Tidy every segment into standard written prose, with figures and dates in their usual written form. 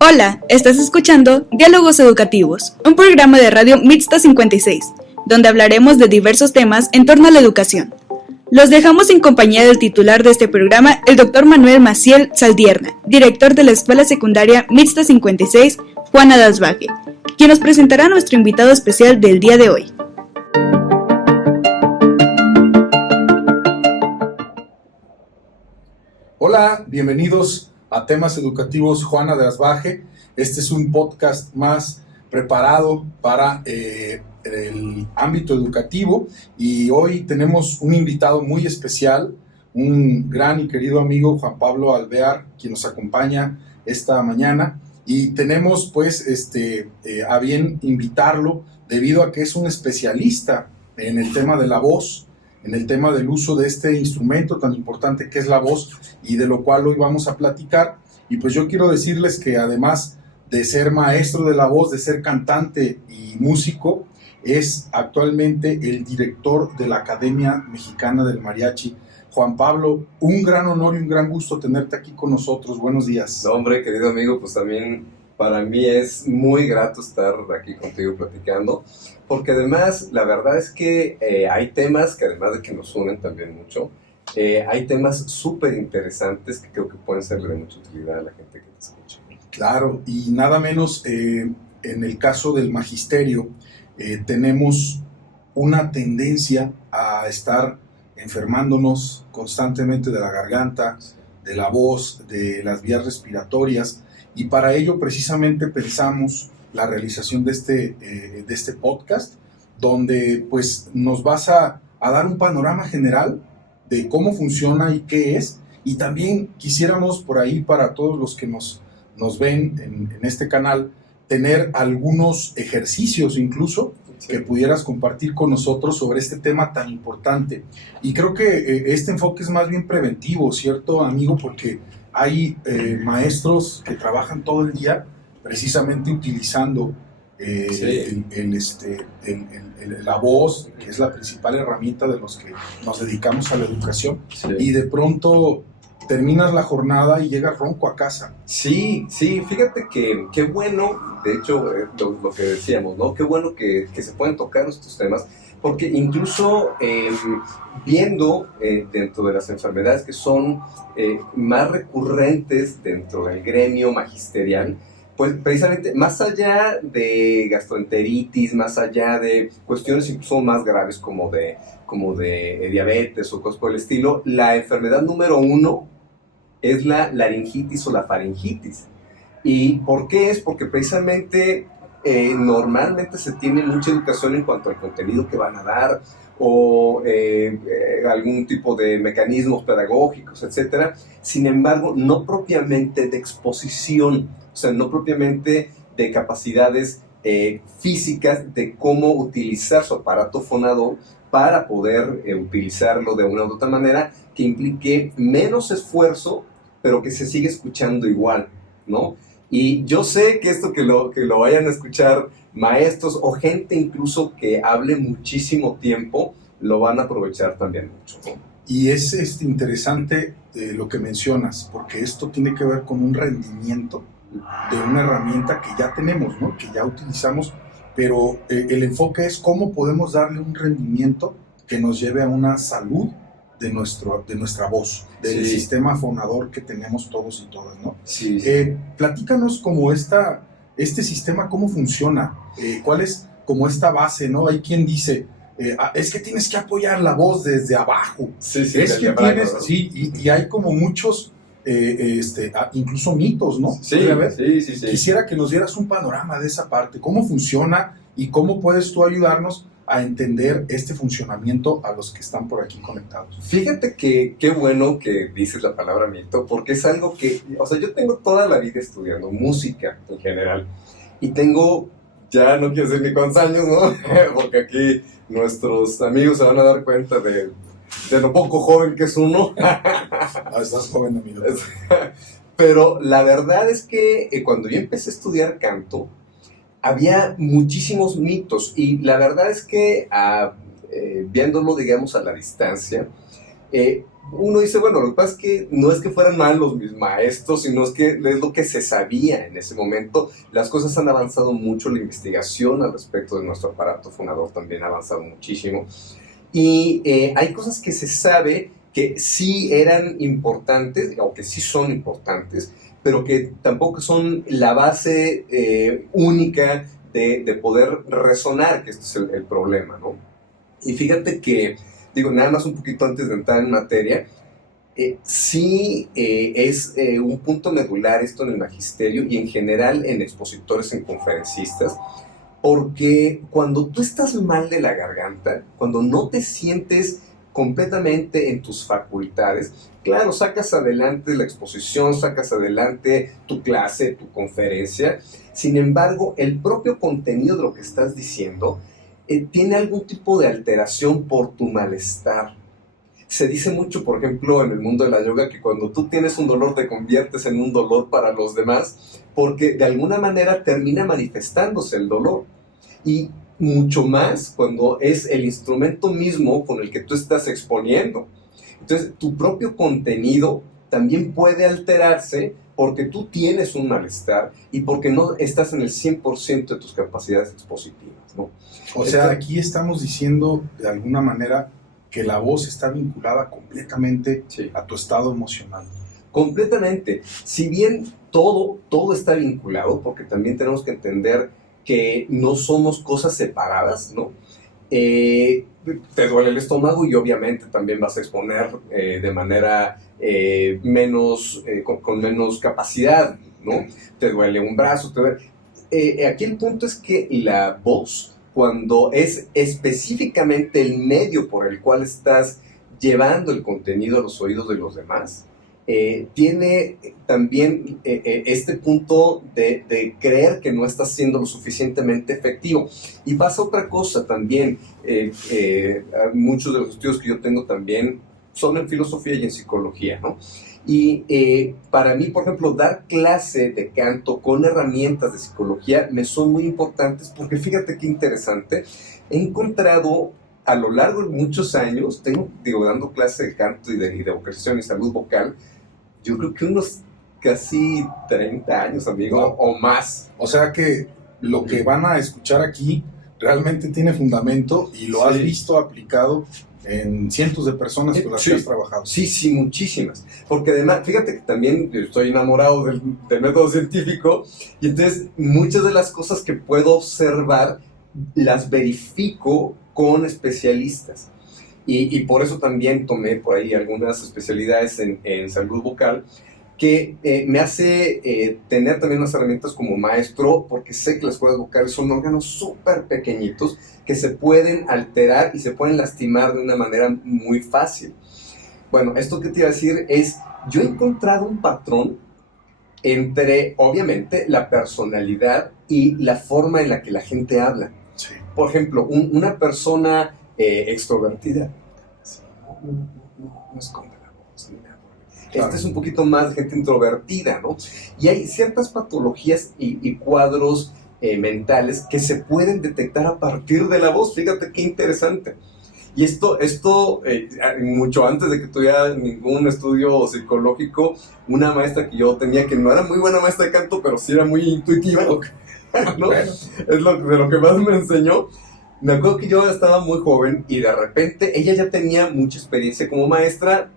Hola, estás escuchando Diálogos Educativos, un programa de radio Mixta 56, donde hablaremos de diversos temas en torno a la educación. Los dejamos en compañía del titular de este programa, el Dr. Manuel Maciel Saldierna, director de la Escuela Secundaria Mixta 56, Juana de Asbaje, quien nos presentará a nuestro invitado especial del día de hoy. Hola, bienvenidos a Temas Educativos Juana de Asbaje. Este es un podcast más preparado para el ámbito educativo y hoy tenemos un invitado muy especial, un gran y querido amigo, Juan Pablo Alvear, quien nos acompaña esta mañana, y tenemos pues a bien invitarlo debido a que es un especialista en el tema de la voz, en el tema del uso de este instrumento tan importante que es la voz y de lo cual hoy vamos a platicar. Y pues yo quiero decirles que además de ser maestro de la voz, de ser cantante y músico, es actualmente el director de la Academia Mexicana del Mariachi. Juan Pablo, un gran honor y un gran gusto tenerte aquí con nosotros. Buenos días. No, hombre, querido amigo, pues también para mí es muy grato estar aquí contigo platicando, porque además la verdad es que hay temas que además de que nos unen también mucho, hay temas súper interesantes que creo que pueden serle de mucha utilidad a la gente que te escucha. Claro, y nada menos en el caso del magisterio, tenemos una tendencia a estar enfermándonos constantemente de la garganta, de la voz, de las vías respiratorias, y para ello precisamente pensamos la realización de este podcast, donde pues nos vas a dar un panorama general de cómo funciona y qué es, y también quisiéramos por ahí para todos los que nos ven en este canal, tener algunos ejercicios incluso que pudieras compartir con nosotros sobre este tema tan importante. Y creo que este enfoque es más bien preventivo, ¿cierto, amigo? Porque hay maestros que trabajan todo el día precisamente utilizando la voz, que es la principal herramienta de los que nos dedicamos a la educación, y de pronto terminas la jornada y llegas ronco a casa. Sí, fíjate que qué bueno, de hecho, lo que decíamos, ¿no? Qué bueno que se pueden tocar estos temas, porque incluso viendo dentro de las enfermedades que son más recurrentes dentro del gremio magisterial, pues precisamente más allá de gastroenteritis, más allá de cuestiones incluso más graves como de diabetes o cosas por el estilo, la enfermedad número 1 es la laringitis o la faringitis. ¿Y por qué es? Porque precisamente normalmente se tiene mucha educación en cuanto al contenido que van a dar o algún tipo de mecanismos pedagógicos, etc. Sin embargo, no propiamente de exposición, o sea, no propiamente de capacidades físicas de cómo utilizar su aparato fonador para poder utilizarlo de una u otra manera que implique menos esfuerzo, pero que se sigue escuchando igual, ¿no? Y yo sé que esto que lo vayan a escuchar maestros o gente incluso que hable muchísimo tiempo, lo van a aprovechar también mucho, ¿no? Y es interesante lo que mencionas, porque esto tiene que ver con un rendimiento de una herramienta que ya tenemos, ¿no? Que ya utilizamos, pero el enfoque es cómo podemos darle un rendimiento que nos lleve a una salud de nuestra voz, del sistema fonador que tenemos todos y todas, ¿no? Sí. Platícanos como este sistema, cómo funciona, cuál es como esta base, ¿no? Hay quien dice, es que tienes que apoyar la voz desde abajo. Sí, es que tienes, y hay como muchos, incluso mitos, ¿no? Sí. Quisiera que nos dieras un panorama de esa parte, cómo funciona y cómo puedes tú ayudarnos a entender este funcionamiento a los que están por aquí conectados. Fíjate que qué bueno que dices la palabra mito, porque es algo que, o sea, yo tengo toda la vida estudiando música en general, y tengo, ya no quiero decir ni cuántos años, ¿no? Porque aquí nuestros amigos se van a dar cuenta de lo poco joven que es uno. Estás joven, amigo. Pero la verdad es que cuando yo empecé a estudiar canto, había muchísimos mitos, y la verdad es que viéndolo, digamos, a la distancia, Uno dice, bueno, lo que pasa es que no es que fueran malos mis maestros, sino es que es lo que se sabía en ese momento. Las cosas han avanzado mucho, la investigación al respecto de nuestro aparato fonador también ha avanzado muchísimo. Y hay cosas que se sabe que sí eran importantes, o que sí son importantes, pero que tampoco son la base única de poder resonar, que este es el problema, ¿no? Y fíjate que, digo, nada más un poquito antes de entrar en materia, sí es un punto medular esto en el magisterio y en general en expositores, en conferencistas, porque cuando tú estás mal de la garganta, cuando no te sientes completamente en tus facultades, claro, sacas adelante la exposición, sacas adelante tu clase, tu conferencia, sin embargo, el propio contenido de lo que estás diciendo tiene algún tipo de alteración por tu malestar. Se dice mucho, por ejemplo, en el mundo de la yoga, que cuando tú tienes un dolor te conviertes en un dolor para los demás, porque de alguna manera termina manifestándose el dolor. Y mucho más cuando es el instrumento mismo con el que tú estás exponiendo. Entonces, tu propio contenido también puede alterarse porque tú tienes un malestar y porque no estás en el 100% de tus capacidades expositivas, ¿no? O sea, aquí estamos diciendo de alguna manera que la voz está vinculada completamente a tu estado emocional. Completamente. Si bien todo está vinculado, porque también tenemos que entender que no somos cosas separadas, ¿no? Te duele el estómago y obviamente también vas a exponer de manera con menos capacidad, ¿no? Te duele un brazo, aquí el punto es que la voz, cuando es específicamente el medio por el cual estás llevando el contenido a los oídos de los demás, tiene también este punto de creer que no está siendo lo suficientemente efectivo. Y pasa otra cosa también, muchos de los estudios que yo tengo también son en filosofía y en psicología, ¿no? Y para mí, por ejemplo, dar clase de canto con herramientas de psicología me son muy importantes porque fíjate qué interesante, he encontrado a lo largo de muchos años, dando clase de canto y de vocalización y salud vocal, yo creo que unos casi 30 años, amigo, Wow. o más. O sea que lo que van a escuchar aquí realmente tiene fundamento y lo has visto aplicado en cientos de personas con las que has trabajado. Sí, muchísimas. Porque además, fíjate que también yo estoy enamorado del método científico y entonces muchas de las cosas que puedo observar las verifico con especialistas. Y por eso también tomé por ahí algunas especialidades en salud vocal que me hace tener también unas herramientas como maestro, porque sé que las cuerdas vocales son órganos súper pequeñitos que se pueden alterar y se pueden lastimar de una manera muy fácil. Bueno, esto que te iba a decir es, yo he encontrado un patrón entre, obviamente, la personalidad y la forma en la que la gente habla. Sí. Por ejemplo, una persona extrovertida no esconde la voz ni nada. Claro. Este es un poquito más de gente introvertida, ¿no? Y hay ciertas patologías y cuadros mentales que se pueden detectar a partir de la voz. Fíjate qué interesante. Y esto mucho antes de que tuviera ningún estudio psicológico, una maestra que yo tenía, que no era muy buena maestra de canto, pero sí era muy intuitiva, ¿no? Bueno. Es de lo que más me enseñó. Me acuerdo que yo estaba muy joven y de repente ella ya tenía mucha experiencia como maestra,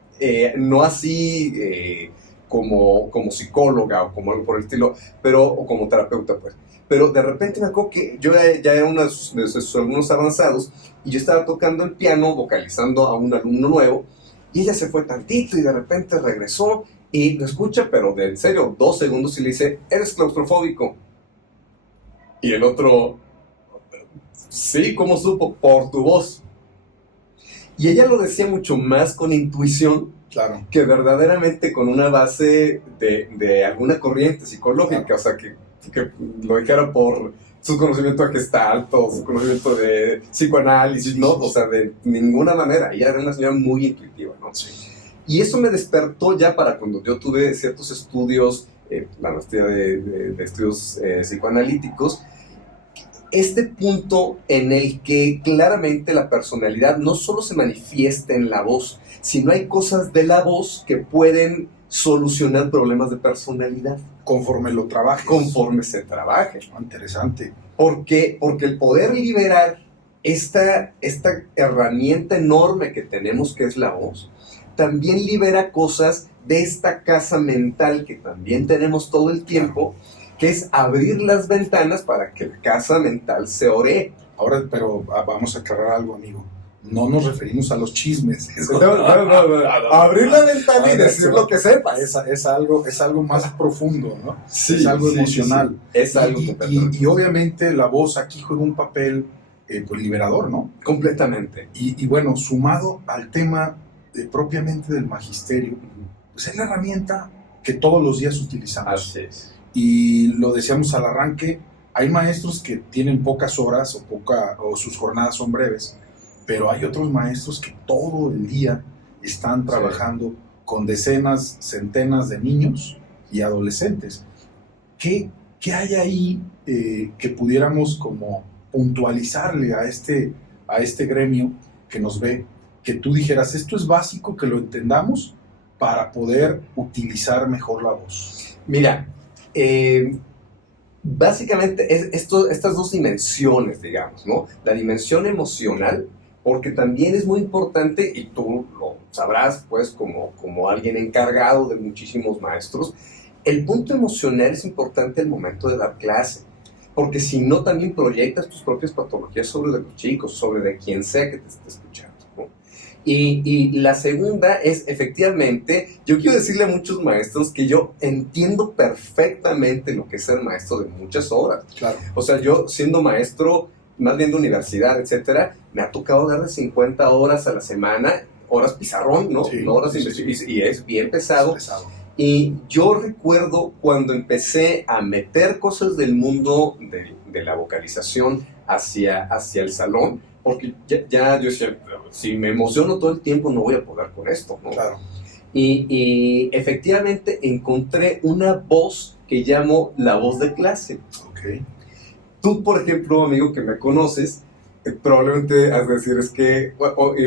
no así como psicóloga o como algo por el estilo, o como terapeuta, pues. Pero de repente me acuerdo que yo ya era uno de sus alumnos avanzados y yo estaba tocando el piano, vocalizando a un alumno nuevo, y ella se fue tantito y de repente regresó y lo escucha, pero en serio, 2 segundos, y le dice, ¿eres claustrofóbico? Y el otro, sí, ¿cómo supo? Por tu voz. Y ella lo decía mucho más con intuición, claro, que verdaderamente con una base de alguna corriente psicológica, claro. O sea, que lo dijera por su conocimiento de Gestalt o su conocimiento de psicoanálisis, ¿no? O sea, de ninguna manera. Ella era una señora muy intuitiva, ¿no? Sí. Y eso me despertó ya para cuando yo tuve ciertos estudios, la maestría de estudios psicoanalíticos, este punto en el que claramente la personalidad no solo se manifiesta en la voz, sino hay cosas de la voz que pueden solucionar problemas de personalidad. Conforme lo trabajes. Conforme se trabaje. Interesante. Porque el poder liberar esta herramienta enorme que tenemos, que es la voz, también libera cosas de esta casa mental que también tenemos todo el tiempo, que es abrir las ventanas para que la casa mental se oree. Ahora, pero vamos a aclarar algo, amigo. No nos referimos a los chismes. Abrir la ventana y decir lo que sepas. Es algo más profundo, ¿no? Sí, es algo sí, emocional. sí, sí. Es algo y obviamente la voz aquí juega un papel pues, liberador, ¿no? Completamente. Y bueno, sumado al tema propiamente del magisterio, pues es la herramienta que todos los días utilizamos. Así es. Y lo decíamos al arranque, hay maestros que tienen pocas horas o sus jornadas son breves, pero hay otros maestros que todo el día están trabajando con decenas, centenas de niños y adolescentes. ¿Qué hay ahí que pudiéramos como puntualizarle a este gremio que nos ve, que tú dijeras, esto es básico que lo entendamos para poder utilizar mejor la voz? Mira, básicamente estas dos dimensiones, digamos, ¿no? La dimensión emocional, porque también es muy importante, y tú lo sabrás, pues, como alguien encargado de muchísimos maestros, el punto emocional es importante al momento de dar clase, porque si no también proyectas tus propias patologías sobre de los chicos, sobre de quien sea que te esté escuchando, ¿no? Y la segunda es, efectivamente, yo quiero decirle a muchos maestros que yo entiendo perfectamente lo que es ser maestro de muchas horas. Claro. O sea, yo siendo maestro, más bien de universidad, etcétera, me ha tocado dar de 50 horas a la semana, horas pizarrón, ¿no? Sí, no horas sí, y es bien pesado. Y yo recuerdo cuando empecé a meter cosas del mundo de la vocalización hacia el salón, porque ya yo decía, si me emociono todo el tiempo no voy a poder con esto, ¿no? Claro. Y efectivamente encontré una voz que llamo la voz de clase. Okay. Tú, por ejemplo, amigo que me conoces, probablemente has de decir, es que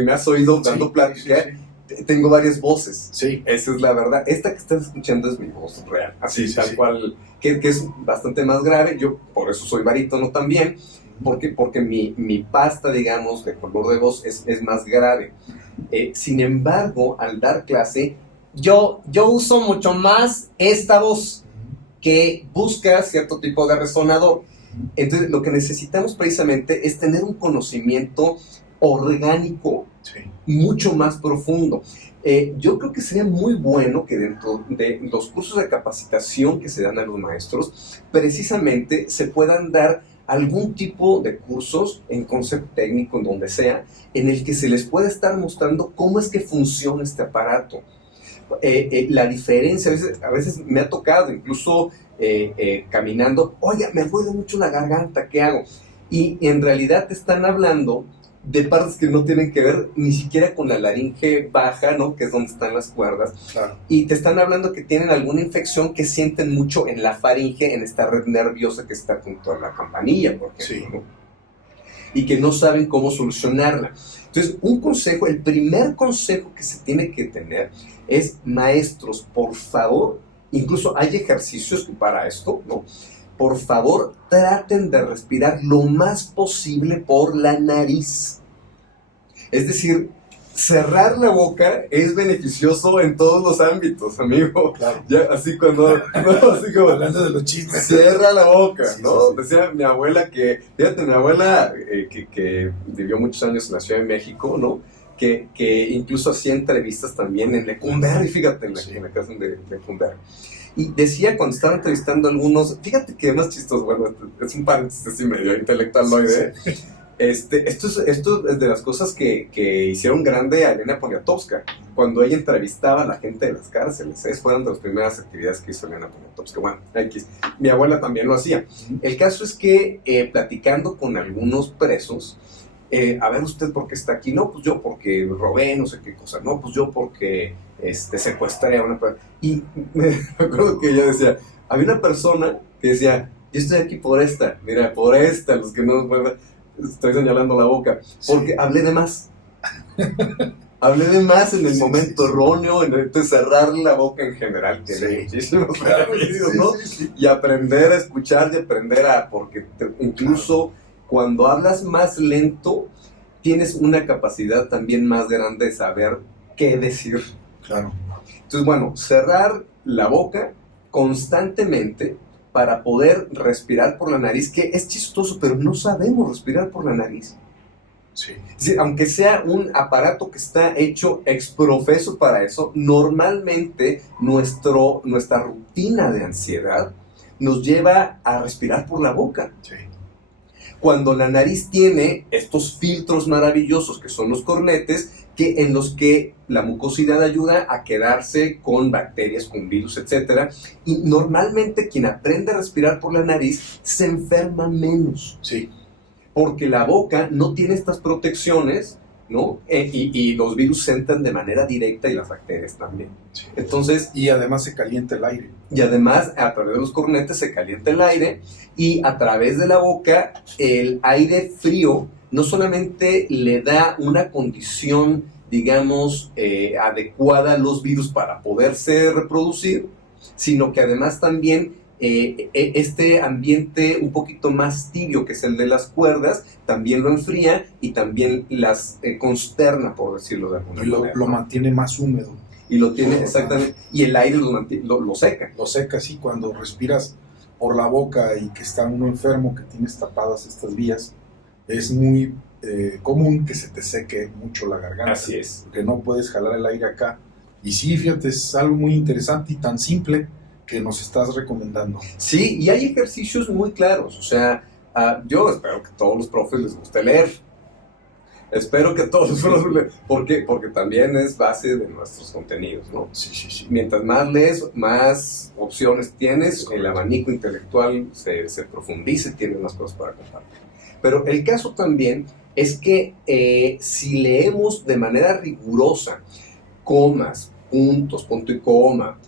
me has oído dando plática, tengo varias voces. Sí. Esa es la verdad. Esta que estás escuchando es mi voz real, así tal cual, que es bastante más grave. Yo por eso soy barítono también, porque mi pasta, digamos, de color de voz es más grave. Sin embargo, al dar clase, yo uso mucho más esta voz que busca cierto tipo de resonador. Entonces, lo que necesitamos precisamente es tener un conocimiento orgánico mucho más profundo. Yo creo que sería muy bueno que dentro de los cursos de capacitación que se dan a los maestros, precisamente se puedan dar algún tipo de cursos en concepto técnico, en donde sea, en el que se les pueda estar mostrando cómo es que funciona este aparato. La diferencia, a veces me ha tocado, incluso caminando, oye, me duele mucho la garganta, ¿qué hago? Y en realidad te están hablando de partes que no tienen que ver ni siquiera con la laringe baja, ¿no? Que es donde están las cuerdas. Claro. Y te están hablando que tienen alguna infección que sienten mucho en la faringe, en esta red nerviosa que está junto a la campanilla, por ejemplo, ¿no? Y que no saben cómo solucionarla. Entonces, el primer consejo que se tiene que tener es, maestros, por favor, incluso hay ejercicios para esto, ¿no? Por favor, traten de respirar lo más posible por la nariz. Es decir, cerrar la boca es beneficioso en todos los ámbitos, amigo. Claro. Ya, así cuando... No, así como, hablando de los chistes. Cierra la boca, sí, ¿no? Sí. Decía mi abuela que vivió muchos años en la Ciudad de México, ¿no? Que incluso hacía entrevistas también en Lecumberri, fíjate, en la casa de Lecumberri. Y decía cuando estaba entrevistando a algunos, fíjate que más chistoso, bueno, es un paréntesis así medio intelectualoide. Sí. Esto es de las cosas que hicieron grande a Elena Poniatowska. Cuando ella entrevistaba a la gente de las cárceles, esas fueron de las primeras actividades que hizo Elena Poniatowska. Bueno, mi abuela también lo hacía. El caso es que platicando con algunos presos, a ver, ¿usted por qué está aquí? No, pues yo porque robé, no sé qué cosa. No, pues yo porque secuestré a una persona. Y me acuerdo que ella decía, había una persona que decía, yo estoy aquí por esta, mira, por esta, los que no nos pueden ver, estoy señalando la boca, porque sí. Hablé de más. Hablé de más en el momento erróneo, en cerrar la boca en general, que tiene muchísimos beneficios, ¿no? Y aprender a escuchar y aprender porque incluso cuando hablas más lento, tienes una capacidad también más grande de saber qué decir. Claro. Entonces, bueno, cerrar la boca constantemente para poder respirar por la nariz, que es chistoso, pero no sabemos respirar por la nariz. Sí. Es decir, aunque sea un aparato que está hecho ex profeso para eso, normalmente nuestra rutina de ansiedad nos lleva a respirar por la boca. Sí. Cuando la nariz tiene estos filtros maravillosos que son los cornetes, en los que la mucosidad ayuda a quedarse con bacterias, con virus, etc. Y normalmente quien aprende a respirar por la nariz se enferma menos. Sí. Porque la boca no tiene estas protecciones, ¿no? Y los virus entran de manera directa y las bacterias también. Sí. Entonces, y además se calienta el aire. Y además, a través de los cornetes se calienta el aire y a través de la boca el aire frío no solamente le da una condición, digamos, adecuada a los virus para poderse reproducir, sino que además también este ambiente un poquito más tibio, que es el de las cuerdas, también lo enfría y también las consterna, por decirlo de alguna manera. Lo mantiene más húmedo. Y lo tiene, exactamente, y el aire lo seca. Lo seca, sí, cuando respiras por la boca y que está uno enfermo, que tienes tapadas estas vías, es muy común que se te seque mucho la garganta. Así es. Porque no puedes jalar el aire acá. Y sí, fíjate, es algo muy interesante y tan simple que nos estás recomendando. Sí, y hay ejercicios muy claros. O sea, yo espero que a todos los profes les guste leer. Espero que todos los profes lean. ¿Por qué? Porque también es base de nuestros contenidos, ¿no? Sí, sí, sí. Mientras más lees, más opciones tienes, el abanico intelectual se profundiza y tienes más cosas para compartir. Pero el caso también es que si leemos de manera rigurosa comas, puntos, punto y coma,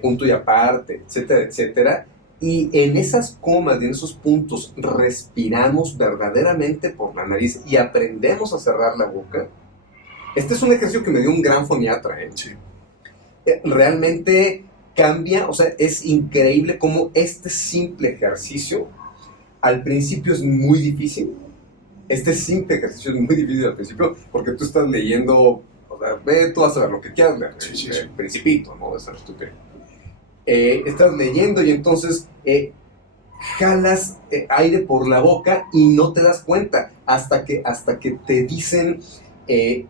punto y aparte, etcétera, etcétera, y en esas comas y en esos puntos respiramos verdaderamente por la nariz y aprendemos a cerrar la boca. Este es un ejercicio que me dio un gran foniatra, ¿eh? Sí. Realmente cambia, o sea, es increíble cómo este simple ejercicio al principio es muy difícil. Este simple ejercicio es muy difícil al principio porque tú estás leyendo, o sea, tú vas a ver lo que quieras leer, sí. El Principito, ¿no? De San Exupéry. Estás leyendo y entonces jalas aire por la boca y no te das cuenta hasta que te dicen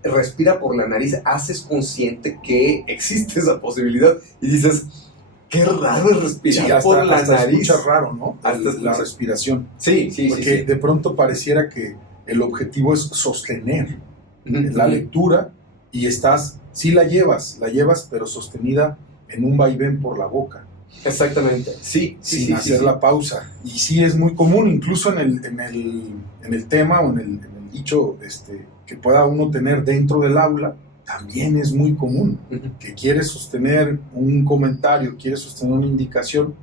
respira por la nariz, haces consciente que existe esa posibilidad y dices, qué raro es respirar por la nariz. Escucha raro, ¿no? La respiración. Sí. Porque de pronto pareciera que el objetivo es sostener la lectura y sí la llevas, pero sostenida en un vaivén por la boca. Exactamente, sin hacer la pausa. Y sí es muy común, incluso en el tema o en el dicho que pueda uno tener dentro del aula, también es muy común, que quieres sostener un comentario, quieres sostener una indicación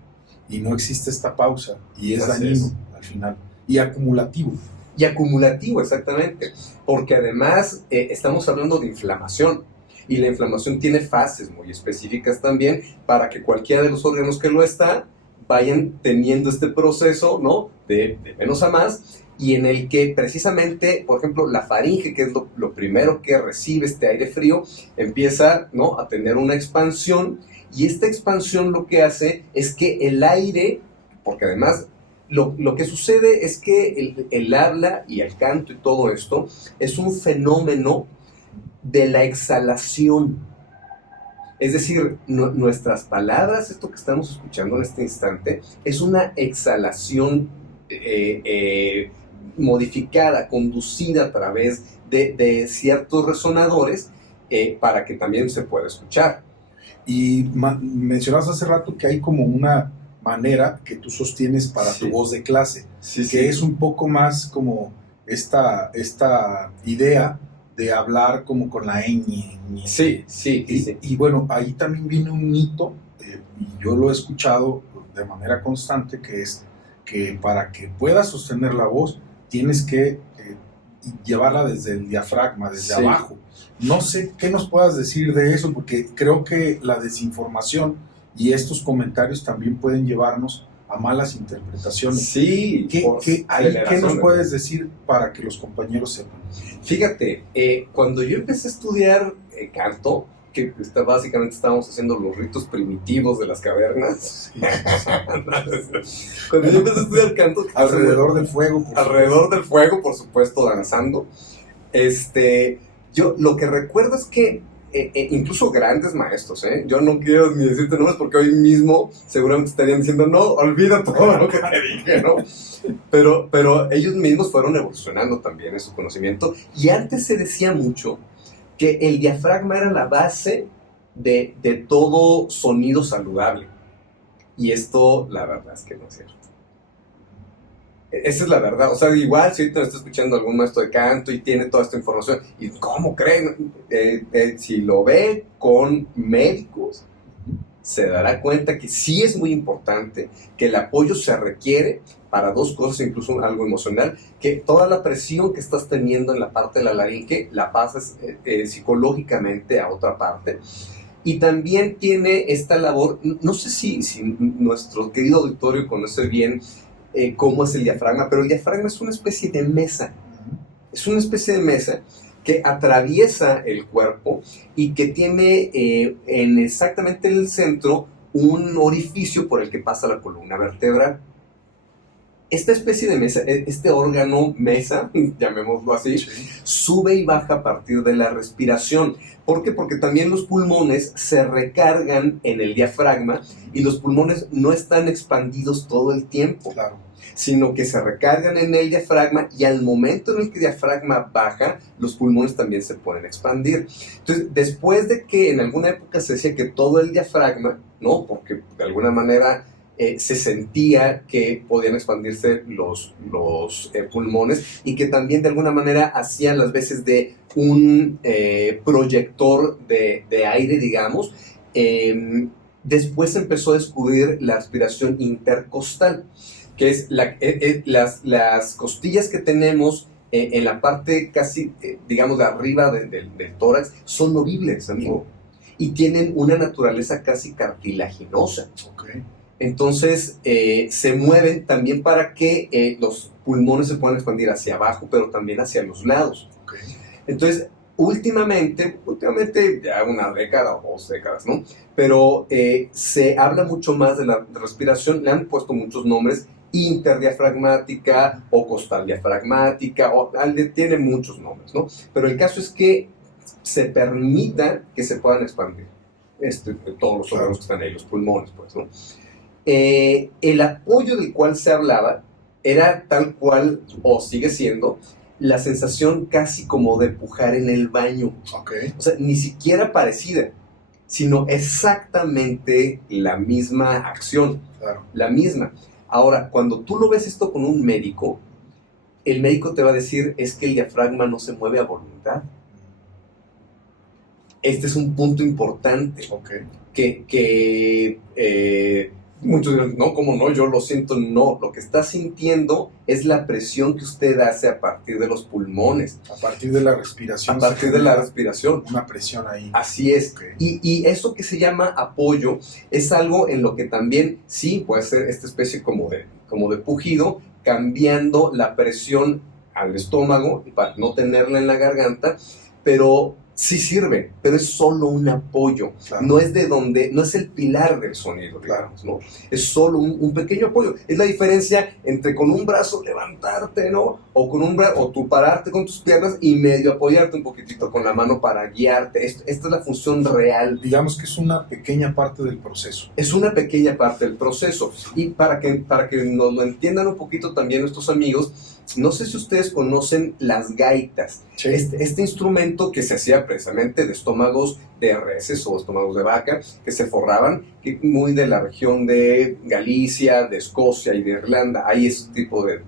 y no existe esta pausa y es dañino al final y acumulativo. Y acumulativo, exactamente, porque además estamos hablando de inflamación. Y la inflamación tiene fases muy específicas también para que cualquiera de los órganos que lo está vayan teniendo este proceso, ¿no? De menos a más, y en el que precisamente, por ejemplo, la faringe, que es lo primero que recibe este aire frío, empieza, ¿no?, a tener una expansión, y esta expansión lo que hace es que el aire, porque además lo que sucede es que el habla y el canto y todo esto es un fenómeno de la exhalación. Es decir, nuestras palabras, esto que estamos escuchando en este instante, es una exhalación modificada, conducida a través de ciertos resonadores para que también se pueda escuchar. Y mencionabas hace rato que hay como una manera que tú sostienes para tu voz de clase, que es un poco más como esta idea de hablar como con la ñ. Y bueno, ahí también viene un mito, y yo lo he escuchado de manera constante, que es que para que puedas sostener la voz tienes que llevarla desde el diafragma, desde abajo. No sé qué nos puedas decir de eso, porque creo que la desinformación y estos comentarios también pueden llevarnos a malas interpretaciones. Sí. ¿Qué nos puedes decir para que los compañeros sepan? Fíjate, cuando yo empecé a estudiar canto, que básicamente estábamos haciendo los ritos primitivos de las cavernas. Cuando yo empecé a estudiar canto... Alrededor del fuego. Alrededor del fuego, por supuesto, danzando. Yo lo que recuerdo es que incluso grandes maestros, yo no quiero ni decirte nombres porque hoy mismo seguramente estarían diciendo, no, olvida todo lo que te dije, ¿no? Pero ellos mismos fueron evolucionando también en su conocimiento, y antes se decía mucho que el diafragma era la base de todo sonido saludable. Y esto, la verdad es que no es cierto. Esa es la verdad. O sea, igual si ahorita me está escuchando algún maestro de canto y tiene toda esta información, ¿y cómo creen? Si lo ve con médicos, se dará cuenta que sí es muy importante, que el apoyo se requiere para dos cosas, incluso algo emocional, que toda la presión que estás teniendo en la parte de la laringe la pasas psicológicamente a otra parte. Y también tiene esta labor, no sé si nuestro querido auditorio conoce bien cómo es el diafragma, pero el diafragma es una especie de mesa. Es una especie de mesa que atraviesa el cuerpo y que tiene exactamente en el centro un orificio por el que pasa la columna vertebral. Esta especie de mesa, este órgano mesa, llamémoslo así, sube y baja a partir de la respiración. ¿Por qué? Porque también los pulmones se recargan en el diafragma y los pulmones no están expandidos todo el tiempo, sino que se recargan en el diafragma, y al momento en el que el diafragma baja, los pulmones también se pueden expandir. Entonces, después de que en alguna época se decía que todo el diafragma, ¿no? Porque de alguna manera se sentía que podían expandirse los pulmones, y que también de alguna manera hacían las veces de un proyector de aire, digamos. Después se empezó a descubrir la respiración intercostal, que es las costillas que tenemos en la parte casi, digamos, de arriba del tórax, son movibles, amigo, y tienen una naturaleza casi cartilaginosa. Entonces, se mueven también para que los pulmones se puedan expandir hacia abajo, pero también hacia los lados. Entonces, últimamente, ya una década o 2 décadas, ¿no? Pero se habla mucho más de la respiración, le han puesto muchos nombres, interdiafragmática o costal diafragmática, tiene muchos nombres, ¿no? Pero el caso es que se permita que se puedan expandir todos los órganos que están ahí, los pulmones, pues, ¿no? El apoyo del cual se hablaba era tal cual, o sigue siendo, la sensación casi como de pujar en el baño. O sea, ni siquiera parecida, sino exactamente la misma acción, la misma. Ahora, cuando tú lo ves esto con un médico, el médico te va a decir, es que el diafragma no se mueve a voluntad. Este es un punto importante, que muchos dirán, no, ¿cómo no? Yo lo siento. No, lo que está sintiendo es la presión que usted hace a partir de los pulmones. A partir de la respiración. A partir de la respiración. Una presión ahí. Así es. Y eso que se llama apoyo es algo en lo que también sí puede ser esta especie como de pujido, cambiando la presión al estómago para no tenerla en la garganta, pero sí sirve, pero es solo un apoyo, no es no es el pilar del sonido, digamos, ¿no? Es solo un pequeño apoyo. Es la diferencia entre con un brazo levantarte, ¿no? O con o tú pararte con tus piernas y medio apoyarte un poquitito con la mano para guiarte. Esta es la función real. Digamos que es una pequeña parte del proceso. Es una pequeña parte del proceso. Y para que nos lo entiendan un poquito también nuestros amigos, no sé si ustedes conocen las gaitas. Este instrumento que se hacía precisamente de estómagos de reses o estómagos de vaca, que se forraban, que muy de la región de Galicia, de Escocia y de Irlanda. Hay ese tipo de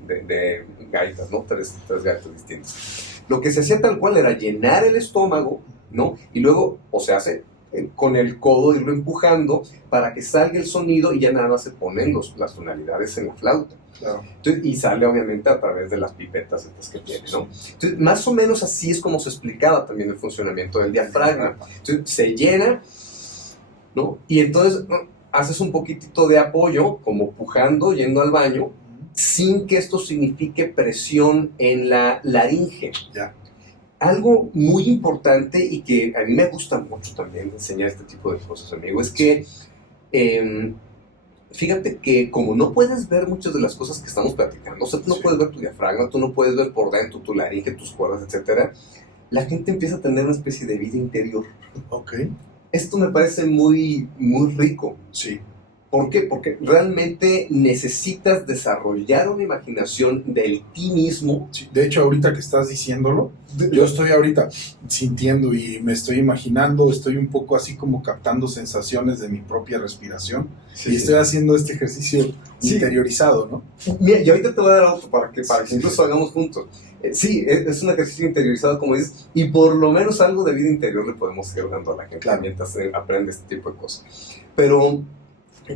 gaitas, ¿no? Tres gaitas distintas. Lo que se hacía tal cual era llenar el estómago, ¿no? Y luego, o se hace, con el codo irlo empujando para que salga el sonido y ya nada más se ponen las tonalidades en la flauta. Claro. Entonces, y sale obviamente a través de las pipetas estas que tiene, ¿no? Entonces, más o menos así es como se explicaba también el funcionamiento del diafragma. Entonces, se llena, ¿no? Y entonces haces un poquitito de apoyo, como pujando, yendo al baño, sin que esto signifique presión en la laringe. Ya. Algo muy importante y que a mí me gusta mucho también enseñar este tipo de cosas, amigo, es que fíjate que como no puedes ver muchas de las cosas que estamos platicando, o sea, tú no puedes ver tu diafragma, tú no puedes ver por dentro tu laringe, tus cuerdas, etcétera, la gente empieza a tener una especie de vida interior. Ok. Esto me parece muy, muy rico. Sí. ¿Por qué? Porque realmente necesitas desarrollar una imaginación de ti mismo. Sí. De hecho, ahorita que estás diciéndolo, yo estoy ahorita sintiendo y me estoy imaginando, estoy un poco así como captando sensaciones de mi propia respiración. Sí, y estoy haciendo este ejercicio interiorizado, ¿no? Mira, y ahorita te voy a dar otro para que incluso hagamos juntos. Sí, es un ejercicio interiorizado, como dices, y por lo menos algo de vida interior le podemos ir dando a la gente mientras aprende este tipo de cosas. Pero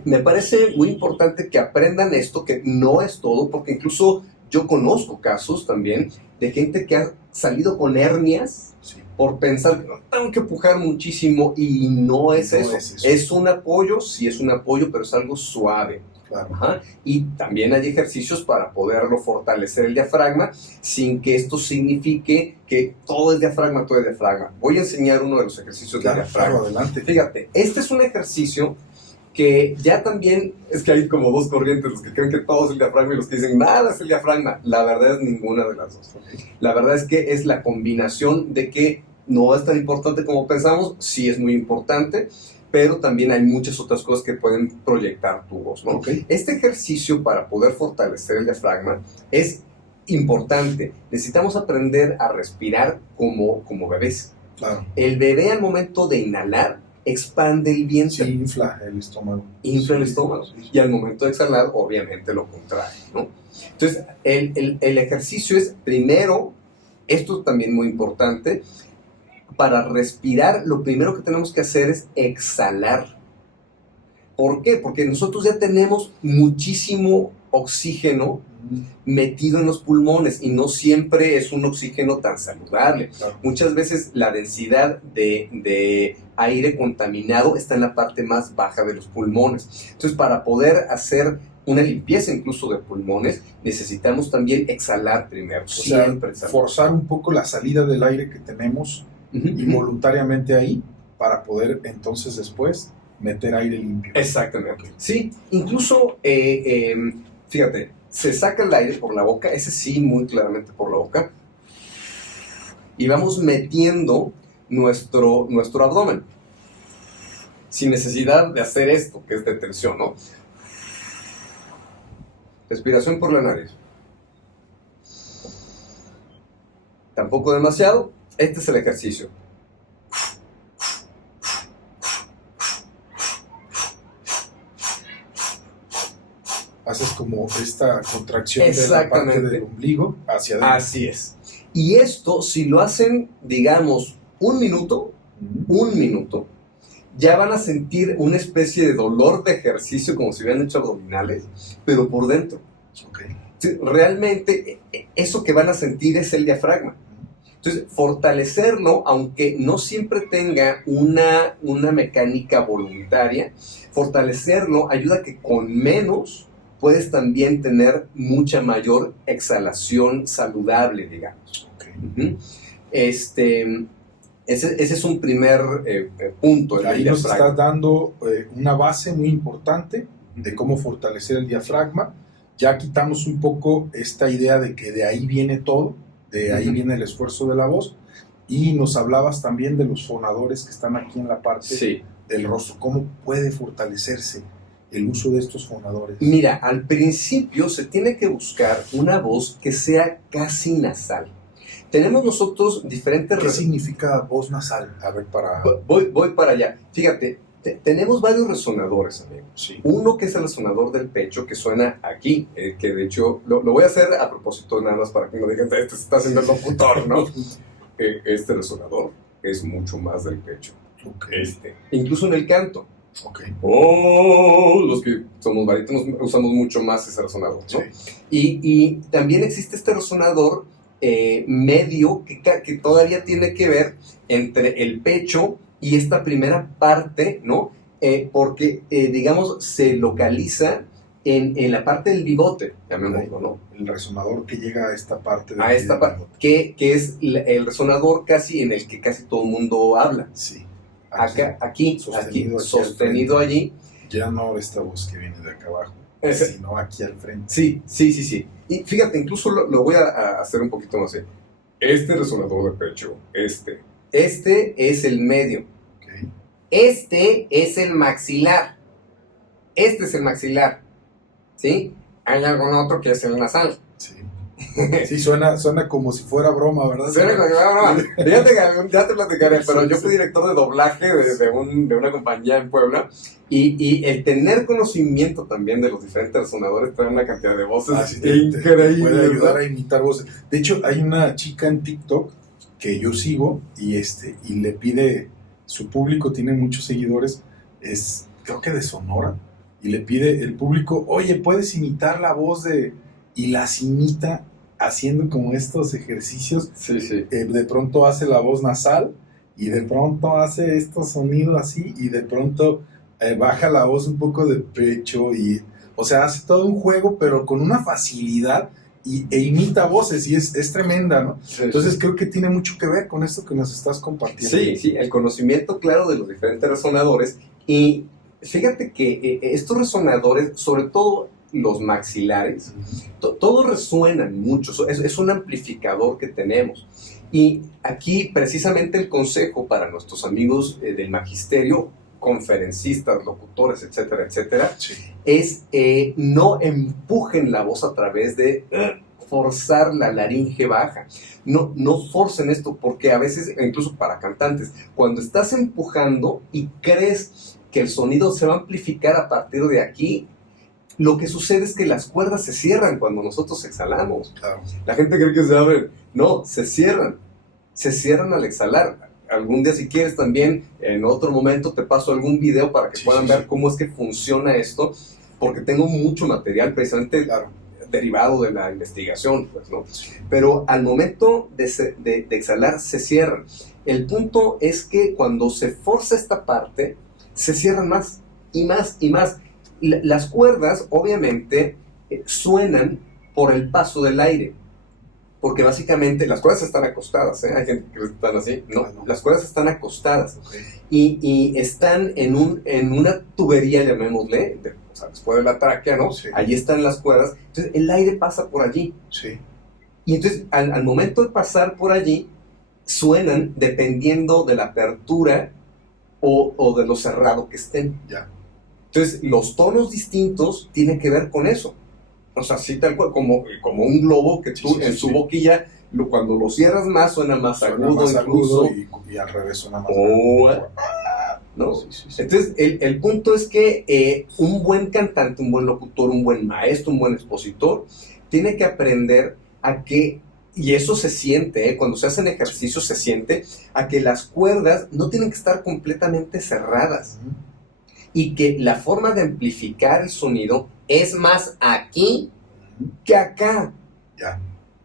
me parece muy importante que aprendan esto, que no es todo, porque incluso yo conozco casos también de gente que ha salido con hernias por pensar que no tengo que empujar muchísimo, y no es eso. Es un apoyo, sí es un apoyo, pero es algo suave. Claro. Ajá. Y también hay ejercicios para poderlo fortalecer el diafragma sin que esto signifique que todo es diafragma, todo es diafragma. Voy a enseñar uno de los ejercicios de diafragma. Claro, adelante. Fíjate, este es un ejercicio que ya también, es que hay como dos corrientes, los que creen que todo es el diafragma y los que dicen nada es el diafragma. La verdad es ninguna de las dos. La verdad es que es la combinación de que no es tan importante como pensamos, sí es muy importante, pero también hay muchas otras cosas que pueden proyectar tu voz, ¿no? Okay. Este ejercicio para poder fortalecer el diafragma es importante. Necesitamos aprender a respirar como bebés. Claro. El bebé al momento de inhalar expande el vientre. Sí, infla el estómago. Infla el estómago. Sí. Y al momento de exhalar, obviamente lo contrae, ¿no? Entonces, el ejercicio es, primero, esto también muy importante, para respirar, lo primero que tenemos que hacer es exhalar. ¿Por qué? Porque nosotros ya tenemos muchísimo oxígeno metido en los pulmones y no siempre es un oxígeno tan saludable. Claro. Muchas veces la densidad de aire contaminado está en la parte más baja de los pulmones. Entonces, para poder hacer una limpieza incluso de pulmones, necesitamos también exhalar primero. O sea, forzar un poco la salida del aire que tenemos involuntariamente ahí para poder entonces después meter aire limpio. Exactamente. Sí, incluso, fíjate, se saca el aire por la boca, ese sí, muy claramente por la boca, y vamos metiendo nuestro abdomen, sin necesidad de hacer esto, que es de tensión, ¿no? Respiración por la nariz. Tampoco demasiado. Este es el ejercicio. Haces como esta contracción de la parte del ombligo hacia adentro. Así es. Y esto, si lo hacen, digamos, un minuto, ya van a sentir una especie de dolor de ejercicio, como si hubieran hecho abdominales, pero por dentro. Okay. Realmente, eso que van a sentir es el diafragma. Entonces, fortalecerlo, aunque no siempre tenga una mecánica voluntaria, fortalecerlo ayuda a que con menos puedes también tener mucha mayor exhalación saludable, digamos. Okay. Ese es un primer punto. Ahí nos estás dando una base muy importante de cómo fortalecer el diafragma. Ya quitamos un poco esta idea de que de ahí viene todo, de ahí viene el esfuerzo de la voz, y nos hablabas también de los fonadores que están aquí en la parte del rostro. ¿Cómo puede fortalecerse el uso de estos fonadores? Mira, al principio se tiene que buscar una voz que sea casi nasal. Tenemos nosotros diferentes... ¿Qué significa voz nasal? A ver, Voy para allá. Fíjate, tenemos varios resonadores, amigo. Sí. Uno que es el resonador del pecho, que suena aquí, que de hecho, lo voy a hacer a propósito nada más para que no digan, este se está haciendo el locutor, ¿no? Este resonador es mucho más del pecho. Ok. Incluso en el canto. Ok. Los que somos barítonos usamos mucho más ese resonador, ¿no? Sí. Y también existe este resonador medio que todavía tiene que ver entre el pecho y esta primera parte, ¿no? Porque, digamos, se localiza en la parte del bigote, llamémoslo, ¿no? El resonador que llega a esta parte. A esta parte, que es el resonador casi en el que casi todo el mundo habla. Sí. Aquí, sostenido allí. Ya no esta voz que viene de acá abajo, sino aquí al frente. Sí. Y fíjate, incluso lo voy a hacer un poquito más así. Este resonador de pecho, este es el medio. Okay. Este es el maxilar. ¿Sí? Hay algún otro que es el nasal. Sí. Sí, suena como si fuera broma, ¿verdad? Suena como si fuera broma. Fíjate que ya te platicaré, pero yo fui director de doblaje de una compañía en Puebla y el tener conocimiento también de los diferentes resonadores trae una cantidad de voces increíble. Puede ayudar a imitar voces. De hecho, hay una chica en TikTok que yo sigo y le pide, su público tiene muchos seguidores, creo que de Sonora, y le pide el público, oye, ¿puedes imitar la voz de...? Y las imita haciendo como estos ejercicios. Sí. De pronto hace la voz nasal y de pronto hace estos sonidos así y de pronto baja la voz un poco de pecho o sea, hace todo un juego pero con una facilidad e imita voces y es tremenda, ¿no? Sí, entonces creo que tiene mucho que ver con esto que nos estás compartiendo. Sí, el conocimiento claro de los diferentes resonadores. Y fíjate que estos resonadores, sobre todo los maxilares, todos resuenan mucho, es un amplificador que tenemos. Y aquí precisamente el consejo para nuestros amigos del magisterio, conferencistas, locutores, etcétera, Sí. es no empujen la voz a través de forzar la laringe baja. No forcen esto, porque a veces, incluso para cantantes, cuando estás empujando y crees que el sonido se va a amplificar a partir de aquí, lo que sucede es que las cuerdas se cierran cuando nosotros exhalamos. Claro. La gente cree que se abren. No, se cierran al exhalar. Algún día, si quieres, también en otro momento te paso algún video para que puedan ver cómo es que funciona esto, porque tengo mucho material precisamente derivado de la investigación, pues, ¿no? Pero al momento de exhalar se cierran. El punto es que cuando se forza esta parte, se cierran más y más y más. Las cuerdas, obviamente, suenan por el paso del aire, porque básicamente las cuerdas están acostadas, hay gente que están así, no, las cuerdas están acostadas, y están en una tubería, llamémosle, o sea, después de la tráquea, ¿no? Sí. Allí están las cuerdas, entonces el aire pasa por allí, Sí. y entonces al momento de pasar por allí, suenan dependiendo de la apertura o de lo cerrado que estén. Ya. Entonces, los tonos distintos tienen que ver con eso. O sea, sí, tal cual, como un globo que tú en su boquilla, cuando lo cierras más, suena más agudo incluso. Y al revés suena más ¿no? Sí. Entonces, el punto es que un buen cantante, un buen locutor, un buen maestro, un buen expositor, tiene que aprender a que, y eso se siente, cuando se hacen ejercicios se siente, a que las cuerdas no tienen que estar completamente cerradas. Y que la forma de amplificar el sonido es más aquí que acá. Ya.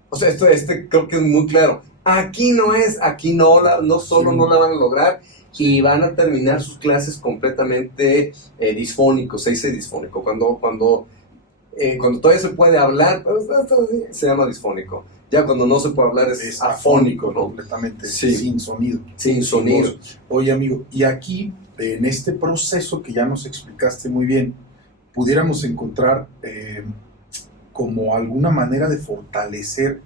O sea, esto creo que es muy claro. Aquí no es, aquí no solo no la van a lograr y van a terminar sus clases completamente disfónicos. Se dice disfónico. Cuando todavía se puede hablar, pues, se llama disfónico. Ya cuando no se puede hablar es afónico, ¿no? Completamente, sí. Sin sonido. Sin sonido. Oye, amigo, y aquí, en este proceso que ya nos explicaste muy bien, pudiéramos encontrar como alguna manera de fortalecer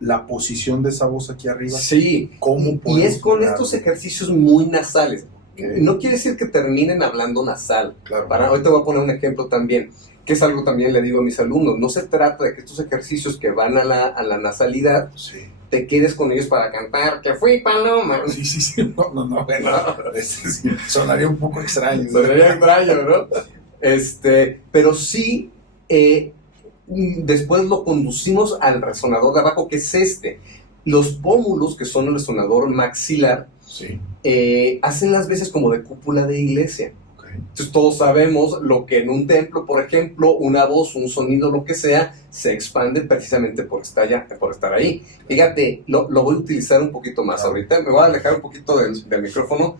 la posición de esa voz aquí arriba. Sí, ¿Cómo y es con lograrlo? estos ejercicios muy nasales. Okay. No quiere decir que terminen hablando nasal. Claro. Hoy te voy a poner un ejemplo también, que es algo también le digo a mis alumnos. No se trata de que estos ejercicios que van a la nasalidad, Sí. te quedes con ellos para cantar, que fui paloma. Sí. No. Bueno, sí, sonaría un poco extraño. Sonaría extraño, ¿no? Pero sí, después lo conducimos al resonador de abajo, que es este. Los pómulos, que son el resonador maxilar, Sí. Hacen las veces como de cúpula de iglesia. Okay. Entonces todos sabemos lo que en un templo, por ejemplo, una voz, un sonido, lo que sea, se expande precisamente por estar ahí. Fíjate, lo voy a utilizar un poquito más ahorita, me voy a alejar un poquito del micrófono,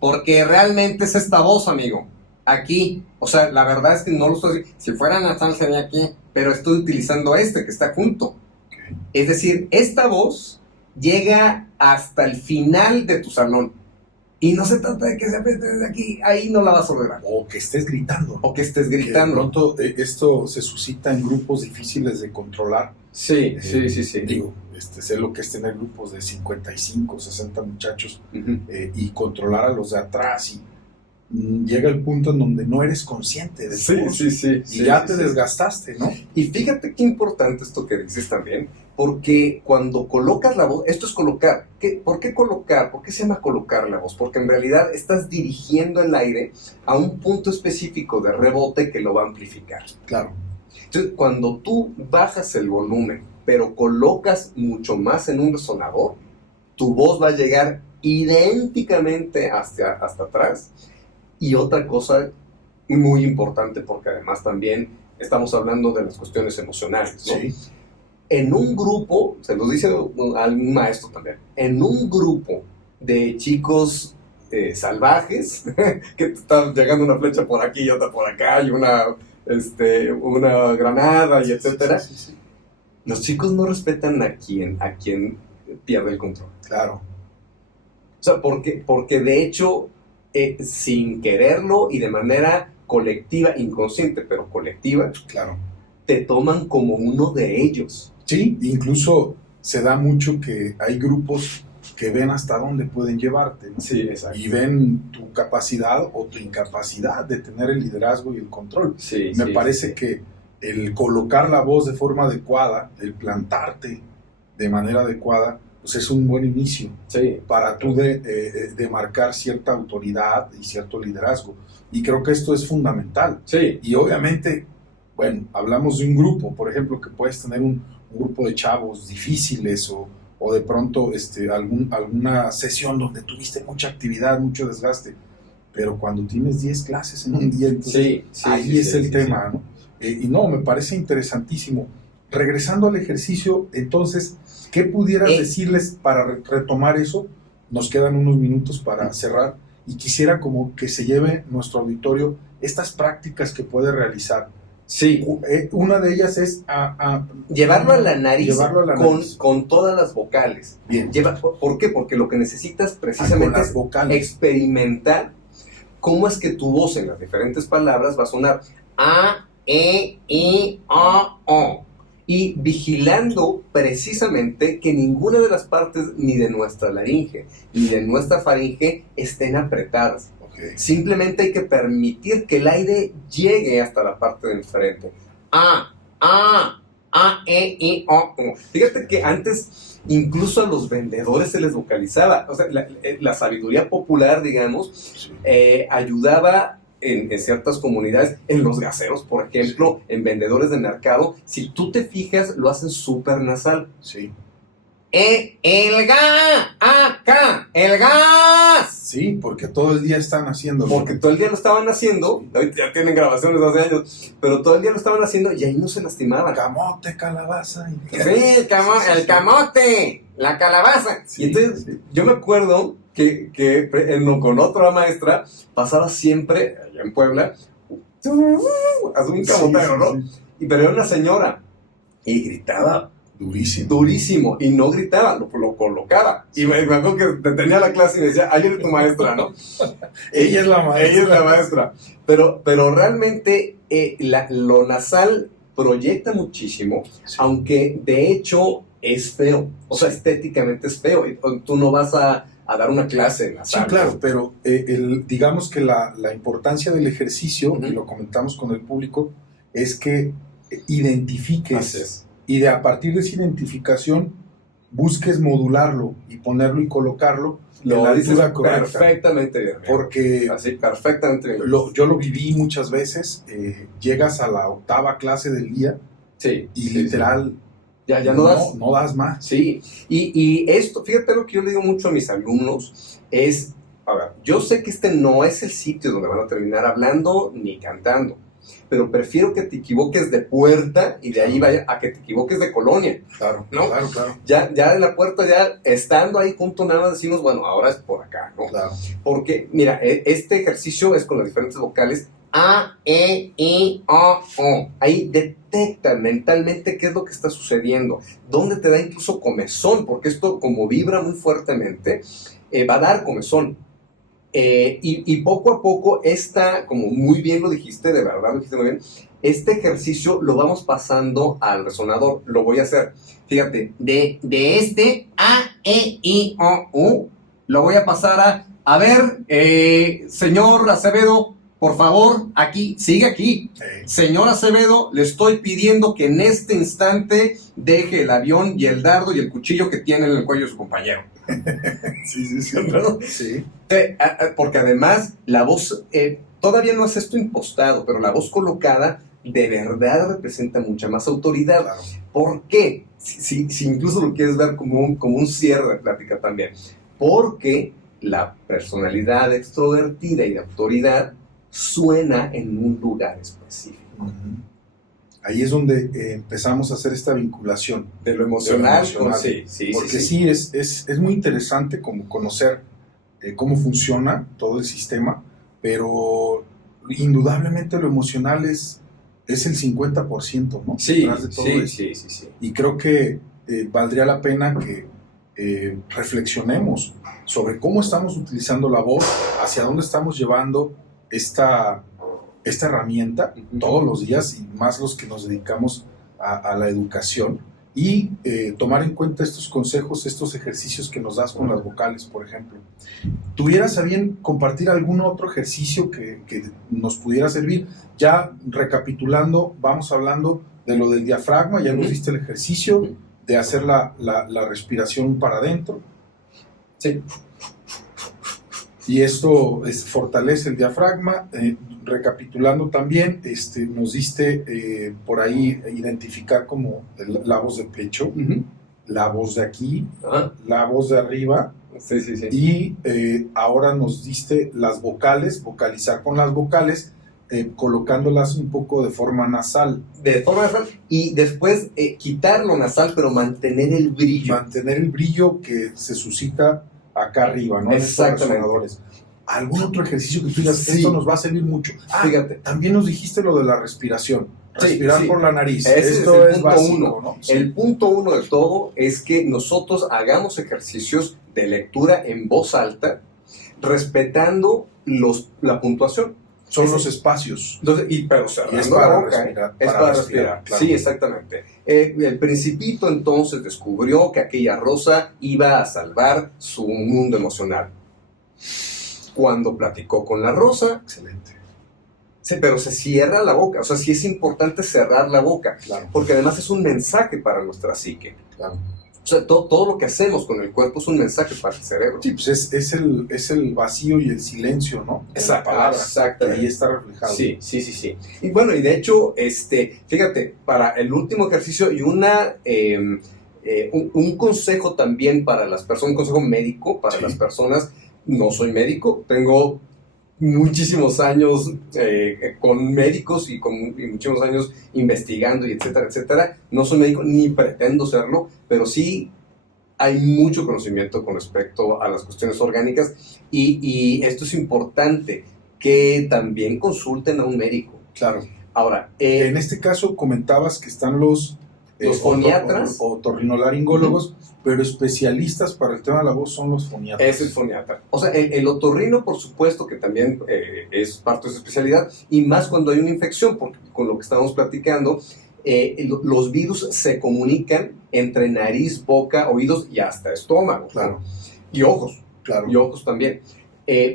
porque realmente es esta voz, amigo, aquí. O sea, la verdad es que no lo estoy diciendo, si fuera nasal sería aquí, pero estoy utilizando que está junto. Okay. Es decir, esta voz llega hasta el final de tu salón. Y no se trata de que se apriete desde aquí, ahí no la vas a lograr. O que estés gritando. O que estés Que de gritando. pronto esto se suscita en grupos difíciles de controlar. Sí. Digo, sé lo que es tener grupos de 55, 60 muchachos Uh-huh. Y controlar a los de atrás. Y llega el punto en donde no eres consciente de tu voz. Y ya te desgastaste, ¿no? Y fíjate qué importante esto que dices también, porque cuando colocas la voz, esto es colocar. ¿Por qué colocar? ¿Por qué se llama colocar la voz? Porque en realidad estás dirigiendo el aire a un punto específico de rebote que lo va a amplificar. Claro. Entonces, cuando tú bajas el volumen, pero colocas mucho más en un resonador, tu voz va a llegar idénticamente hasta atrás. Y otra cosa muy importante, porque además también estamos hablando de las cuestiones emocionales, ¿no? Sí. En un grupo, se lo dice algún maestro también, en un grupo de chicos salvajes, que te están llegando una flecha por aquí y otra por acá, y una granada, y etcétera, Sí. los chicos no respetan a quien pierde el control. Claro. O sea, porque de hecho, sin quererlo y de manera colectiva, inconsciente, pero colectiva, Claro. te toman como uno de ellos. Sí, incluso se da mucho que hay grupos que ven hasta dónde pueden llevarte, ¿no? Sí, exacto. Y ven tu capacidad o tu incapacidad de tener el liderazgo y el control. Sí, Me parece que el colocar la voz de forma adecuada, el plantarte de manera adecuada, pues es un buen inicio Sí. para tú de marcar cierta autoridad y cierto liderazgo. Y creo que esto es fundamental. Sí. Y obviamente, bueno, hablamos de un grupo, por ejemplo, que puedes tener un grupo de chavos difíciles o de pronto alguna sesión donde tuviste mucha actividad, mucho desgaste, pero cuando tienes 10 clases en un día, entonces ahí es el tema, ¿no? Y no, me parece interesantísimo. Regresando al ejercicio, entonces, ¿qué pudieras decirles para retomar eso? Nos quedan unos minutos para cerrar y quisiera como que se lleve nuestro auditorio estas prácticas que puede realizar. Sí. Una de ellas es llevarlo a la nariz, nariz. Con todas las vocales. Bien. ¿Por qué? Porque lo que necesitas precisamente es experimentar cómo es que tu voz en las diferentes palabras va a sonar A, E, I, O. Y vigilando precisamente que ninguna de las partes ni de nuestra laringe ni de nuestra faringe estén apretadas. Okay. Simplemente hay que permitir que el aire llegue hasta la parte de enfrente. A, E, I, O. Fíjate que antes incluso a los vendedores se les vocalizaba. O sea, la sabiduría popular, digamos, ayudaba en ciertas comunidades, en los gaseros, por ejemplo, en vendedores de mercado. Si tú te fijas, lo hacen súper nasal. Sí. El gas, acá, el gas. Sí, porque todo el día están haciendo. Porque todo el día lo estaban haciendo, ahorita ya tienen grabaciones de hace años, pero todo el día lo estaban haciendo y ahí no se lastimaban. Camote, calabaza. Sí, el camote, la calabaza. Sí, y entonces yo me acuerdo que con otra maestra pasaba siempre, allá en Puebla, hace un camotero, ¿no? Sí. Pero era una señora y gritaba durísimo, y no gritaba, lo colocaba. Y me acuerdo que detenía la clase y me decía, ahí viene tu maestra, ¿no? Ella es la maestra. Ella es la maestra. Pero realmente lo nasal proyecta muchísimo, Sí. aunque de hecho es feo. O sea, estéticamente es feo. Tú no vas a dar una clase nasal. Sí, claro, pero digamos que la importancia del ejercicio, Uh-huh. y lo comentamos con el público, es que identifiques. Así es. Y a partir de esa identificación busques modularlo y ponerlo y colocarlo en la altura correcta. Perfectamente bien. Porque así, perfectamente bien. yo lo viví muchas veces. Llegas a la 8ª clase del día Sí. y literal Ya no das. No das más. Sí, y esto, fíjate lo que yo le digo mucho a mis alumnos, es, a ver, yo sé que este no es el sitio donde van a terminar hablando ni cantando, pero prefiero que te equivoques de puerta y de ahí vaya a que te equivoques de colonia. Claro, ¿no? claro. Ya de la puerta, ya estando ahí junto, nada más decimos, bueno, ahora es por acá, ¿no? Claro. Porque, mira, este ejercicio es con las diferentes vocales A, E, I, O, O. Ahí detecta mentalmente qué es lo que está sucediendo, dónde te da incluso comezón, porque esto como vibra muy fuertemente, va a dar comezón. Y poco a poco, como muy bien lo dijiste, de verdad lo dijiste muy bien, este ejercicio lo vamos pasando al resonador. Lo voy a hacer, fíjate, de este A, E, I, O, U, lo voy a pasar a ver, señor Acevedo, por favor, aquí, sigue aquí. Señor Acevedo, le estoy pidiendo que en este instante deje el avión y el dardo y el cuchillo que tiene en el cuello de su compañero. Sí. ¿No? Sí. Porque además la voz, todavía no es esto impostado, pero la voz colocada de verdad representa mucha más autoridad. Claro. ¿Por qué? Si incluso lo quieres ver como un cierre de plática también. Porque la personalidad extrovertida y de autoridad suena en un lugar específico. Ahí es donde empezamos a hacer esta vinculación. De lo emocional. Sí. Porque sí. Es muy interesante como conocer cómo funciona todo el sistema, pero indudablemente lo emocional es el 50%, ¿no? Sí, Detrás de todo esto. sí. Y creo que valdría la pena que reflexionemos sobre cómo estamos utilizando la voz, hacia dónde estamos llevando esta herramienta todos los días, y más los que nos dedicamos a la educación, y tomar en cuenta estos consejos, estos ejercicios que nos das con las vocales, por ejemplo. ¿Tuvieras a bien compartir algún otro ejercicio que nos pudiera servir? Ya recapitulando, vamos hablando de lo del diafragma, ya nos diste el ejercicio de hacer la respiración para adentro. Sí. Y esto fortalece el diafragma. Recapitulando también, nos diste por ahí identificar como la voz de pecho, la voz de aquí, la voz de arriba. Sí. Y ahora nos diste las vocales, vocalizar con las vocales, colocándolas un poco de forma nasal. Y después quitar lo nasal, pero mantener el brillo. Mantener el brillo que se suscita acá arriba, ¿no? Exactamente. ¿Algún otro ejercicio que tú digas, Sí. esto nos va a servir mucho? Fíjate. También nos dijiste lo de la respiración. Respirar por la nariz. Esto es básico, uno. ¿no? Sí. El punto uno de todo es que nosotros hagamos ejercicios de lectura en voz alta, respetando la puntuación. Son los espacios. Pero cerrando es para la boca. respirar, Es para respirar. claro. Sí, exactamente. El Principito entonces descubrió que aquella rosa iba a salvar su mundo emocional. Cuando platicó con la rosa, Excelente. pero se cierra la boca. O sea, sí es importante cerrar la boca, Claro. porque además es un mensaje para nuestra psique. Claro. O sea, todo lo que hacemos con el cuerpo es un mensaje para el cerebro. Sí, pues es el vacío y el silencio, ¿no? De la palabra, Exactamente. que ahí está reflejado. Sí. Y bueno, y de hecho, fíjate, para el último ejercicio y un consejo también para las personas, un consejo médico para las personas. No soy médico, tengo muchísimos años con médicos y muchísimos años investigando y etcétera. No soy médico ni pretendo serlo, pero sí hay mucho conocimiento con respecto a las cuestiones orgánicas y esto es importante, que también consulten a un médico. Claro. Ahora, en este caso comentabas que están los foniatras, otorrinolaringólogos, pero especialistas para el tema de la voz son los foniatras. Es el foniatra. O sea, el otorrino, por supuesto, que también es parte de su especialidad, y más cuando hay una infección, porque con lo que estamos platicando, los virus se comunican entre nariz, boca, oídos y hasta estómago. Claro. Y ojos. Claro. Y ojos también.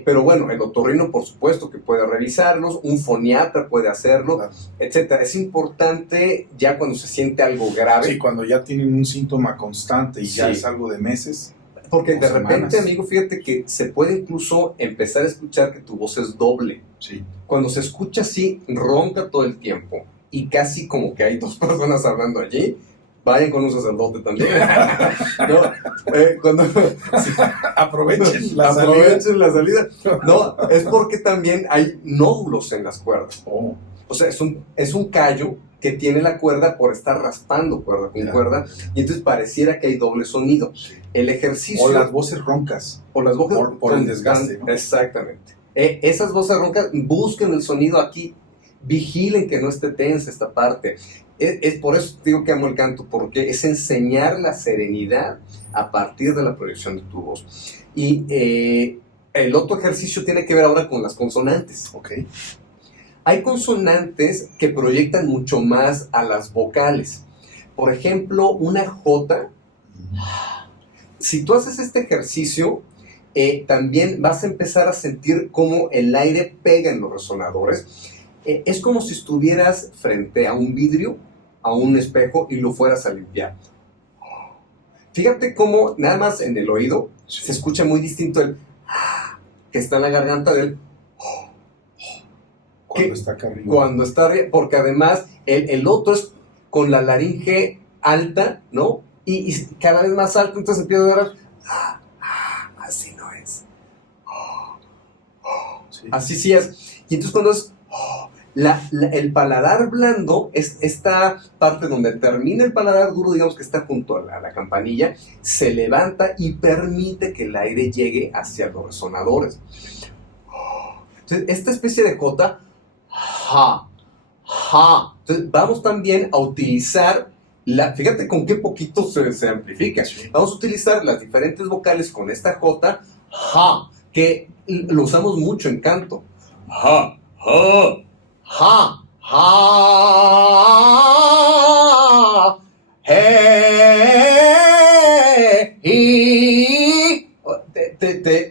Pero bueno, el otorrino, por supuesto, que puede revisarlos, un foniatra puede hacerlo, Claro. etcétera. Es importante ya cuando se siente algo grave. Sí, cuando ya tienen un síntoma constante y ya Sí. es algo de meses. Porque de semanas. repente, amigo, fíjate que se puede incluso empezar a escuchar que tu voz es doble. Sí. Cuando se escucha así, ronca todo el tiempo y casi como que hay dos personas hablando allí, vayan con un sacerdote también. Cuando Aprovechen la salida. No, es porque también hay nódulos en las cuerdas. Oh. O sea, es un callo que tiene la cuerda por estar raspando cuerda con cuerda, y entonces pareciera que hay doble sonido. Sí. El ejercicio... O las voces roncas. O las voces por el desgaste, ¿no? Exactamente. Esas voces roncas, busquen el sonido aquí, vigilen que no esté tensa esta parte. Es por eso digo que amo el canto, porque es enseñar la serenidad a partir de la proyección de tu voz. Y el otro ejercicio tiene que ver ahora con las consonantes. Okay. Hay consonantes que proyectan mucho más a las vocales. Por ejemplo, una J. Si tú haces este ejercicio, también vas a empezar a sentir cómo el aire pega en los resonadores. Es como si estuvieras frente a un vidrio, a un espejo, y lo fueras a limpiar. Fíjate cómo nada más en el oído se escucha muy distinto el que está en la garganta del cuando está acá arriba. Cuando está arriba, porque además el otro es con la laringe alta, ¿no? Y cada vez más alto, entonces empieza a dar así no es. Sí. Así sí es. Y entonces cuando es el paladar blando es esta parte donde termina el paladar duro, digamos que está junto a la campanilla, se levanta y permite que el aire llegue hacia los resonadores. Entonces, esta especie de J, ja. Entonces, vamos también a utilizar, fíjate con qué poquito se amplifica. Vamos a utilizar las diferentes vocales con esta J, ja, que lo usamos mucho en canto. Ja,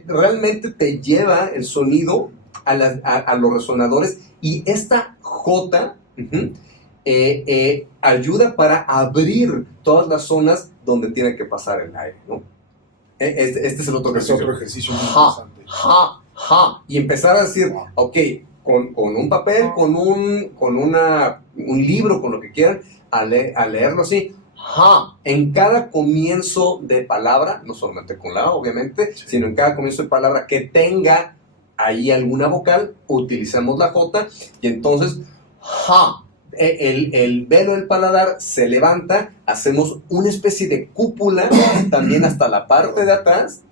realmente te lleva el sonido a los resonadores, y esta J ayuda para abrir todas las zonas donde tiene que pasar el aire, ¿no? Este es el otro ejercicio. Es otro ejercicio muy interesante. Y empezar a decir, ok, con un papel, con un libro, con lo que quieran, a leerlo así. En cada comienzo de palabra, no solamente con la A, obviamente, sino en cada comienzo de palabra que tenga ahí alguna vocal, utilizamos la J, y entonces, el velo del paladar se levanta, hacemos una especie de cúpula también hasta la parte de atrás,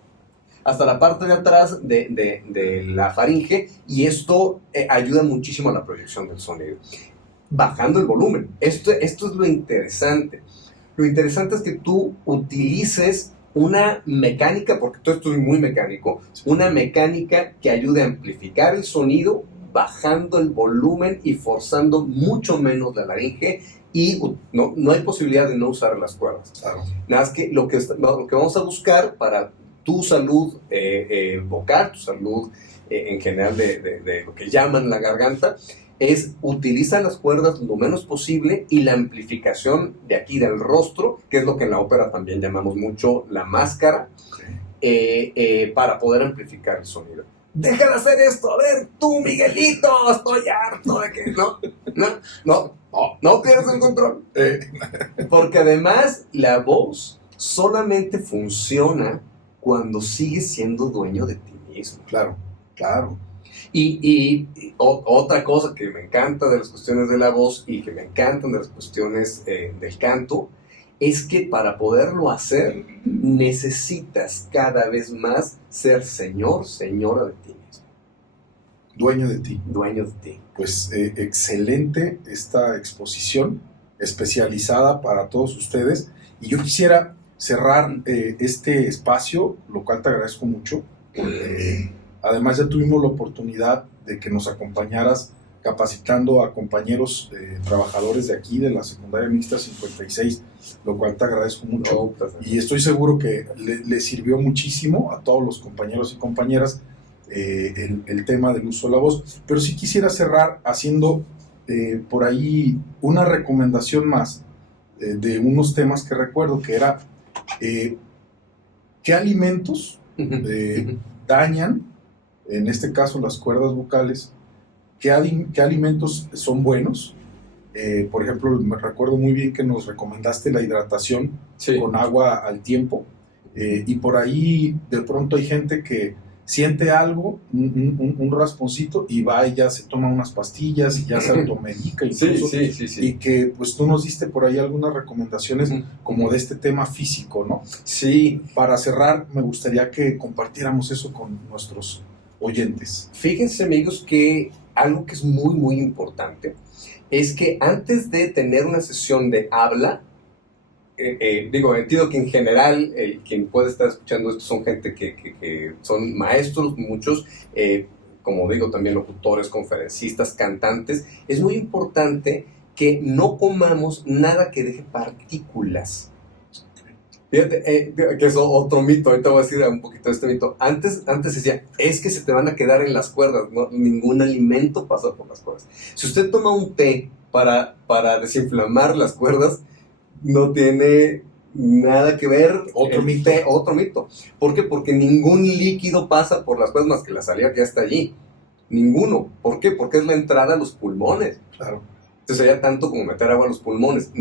de la faringe, y esto ayuda muchísimo a la proyección del sonido. Bajando el volumen. Esto es lo interesante. Lo interesante es que tú utilices una mecánica, porque todo esto es muy mecánico, una mecánica que ayude a amplificar el sonido, bajando el volumen y forzando mucho menos la laringe, y no hay posibilidad de no usar las cuerdas. Claro. Nada más que lo que vamos a buscar para tu salud vocal, tu salud en general de lo que llaman la garganta, es utilizar las cuerdas lo menos posible, y la amplificación de aquí del rostro, que es lo que en la ópera también llamamos mucho la máscara, para poder amplificar el sonido. ¡Deja de hacer esto! A ver, tú, Miguelito, estoy harto de que... No pierdas el control. Porque además la voz solamente funciona cuando sigues siendo dueño de ti mismo. Claro. Y otra cosa que me encanta de las cuestiones de la voz, y que me encantan de las cuestiones del canto, es que para poderlo hacer necesitas cada vez más ser señor, señora de ti mismo. Dueño de ti. Dueño de ti. Pues excelente esta exposición especializada para todos ustedes, y yo quisiera cerrar este espacio, lo cual te agradezco mucho. Además ya tuvimos la oportunidad de que nos acompañaras capacitando a compañeros trabajadores de aquí, de la secundaria mixta 56, lo cual te agradezco mucho. Y estoy seguro que le sirvió muchísimo a todos los compañeros y compañeras el tema del uso de la voz. Pero sí quisiera cerrar haciendo por ahí una recomendación más de unos temas que recuerdo, que era qué alimentos dañan, en este caso las cuerdas vocales, qué alimentos son buenos Por ejemplo, me recuerdo muy bien que nos recomendaste la hidratación con agua al tiempo, y por ahí de pronto hay gente que siente algo, un rasponcito, y va y ya se toma unas pastillas y ya se automedica incluso, sí. Y que pues tú nos diste por ahí algunas recomendaciones como de este tema físico, ¿no? Sí. Para cerrar, me gustaría que compartiéramos eso con nuestros oyentes. Fíjense, amigos, que algo que es muy, muy importante es que antes de tener una sesión de habla, entiendo que en general quien puede estar escuchando esto son gente que son maestros, muchos, como digo, también locutores, conferencistas, cantantes. Es muy importante que no comamos nada que deje partículas. Fíjate, que es otro mito, ahorita voy a decir un poquito de este mito. Antes decía, es que se te van a quedar en las cuerdas, ¿no? Ningún alimento pasa por las cuerdas. Si usted toma un té para desinflamar las cuerdas, no tiene nada que ver. Otro mito. ¿Por qué? Porque ningún líquido pasa por las cuerdas más que la saliva que ya está allí. Ninguno. ¿Por qué? Porque es la entrada a los pulmones. Claro. Entonces sería tanto como meter agua a los pulmones.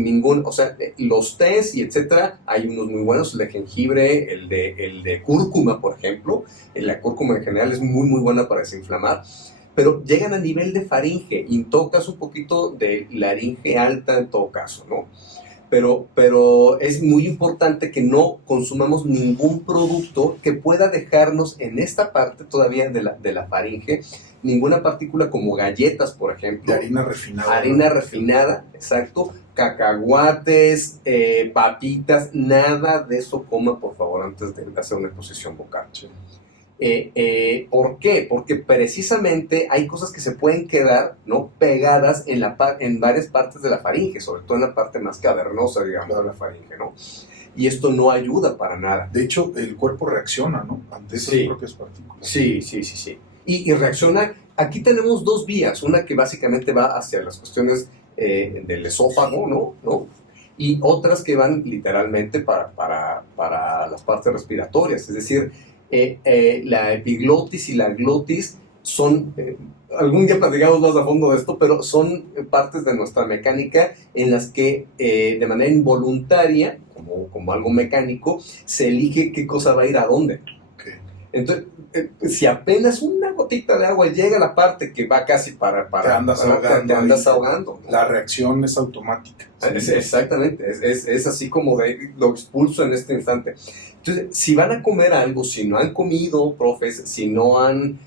Los tés y etcétera, hay unos muy buenos, el de jengibre, el de cúrcuma, por ejemplo. La cúrcuma en general es muy, muy buena para desinflamar. Pero llegan a nivel de faringe, y en todo caso un poquito de laringe alta en todo caso, ¿no? Pero es muy importante que no consumamos ningún producto que pueda dejarnos en esta parte todavía de la faringe, ninguna partícula como galletas, por ejemplo. De harina refinada. Harina refinada, exacto. Cacahuates, papitas, nada de eso coma, por favor, antes de hacer una exposición vocal. Sí. ¿Por qué? Porque precisamente hay cosas que se pueden quedar, ¿no?, pegadas en varias partes de la faringe, sobre todo en la parte más cavernosa, digamos, de la faringe, ¿no? Y esto no ayuda para nada. De hecho, el cuerpo reacciona, ¿no?, ante esas propias partículas. Sí. Y reacciona. Aquí tenemos dos vías, una que básicamente va hacia las cuestiones del esófago, ¿no? Y otras que van literalmente para las partes respiratorias, es decir, la epiglotis y la glotis son, algún día platicamos más a fondo de esto, pero son partes de nuestra mecánica en las que de manera involuntaria, como algo mecánico, se elige qué cosa va a ir a dónde. Okay. Entonces, si apenas una gotita de agua llega a la parte que va casi te andas ahogando. La reacción es automática. Exactamente, es así como lo expulso en este instante. Entonces, si van a comer algo, si no han comido, profes, si no han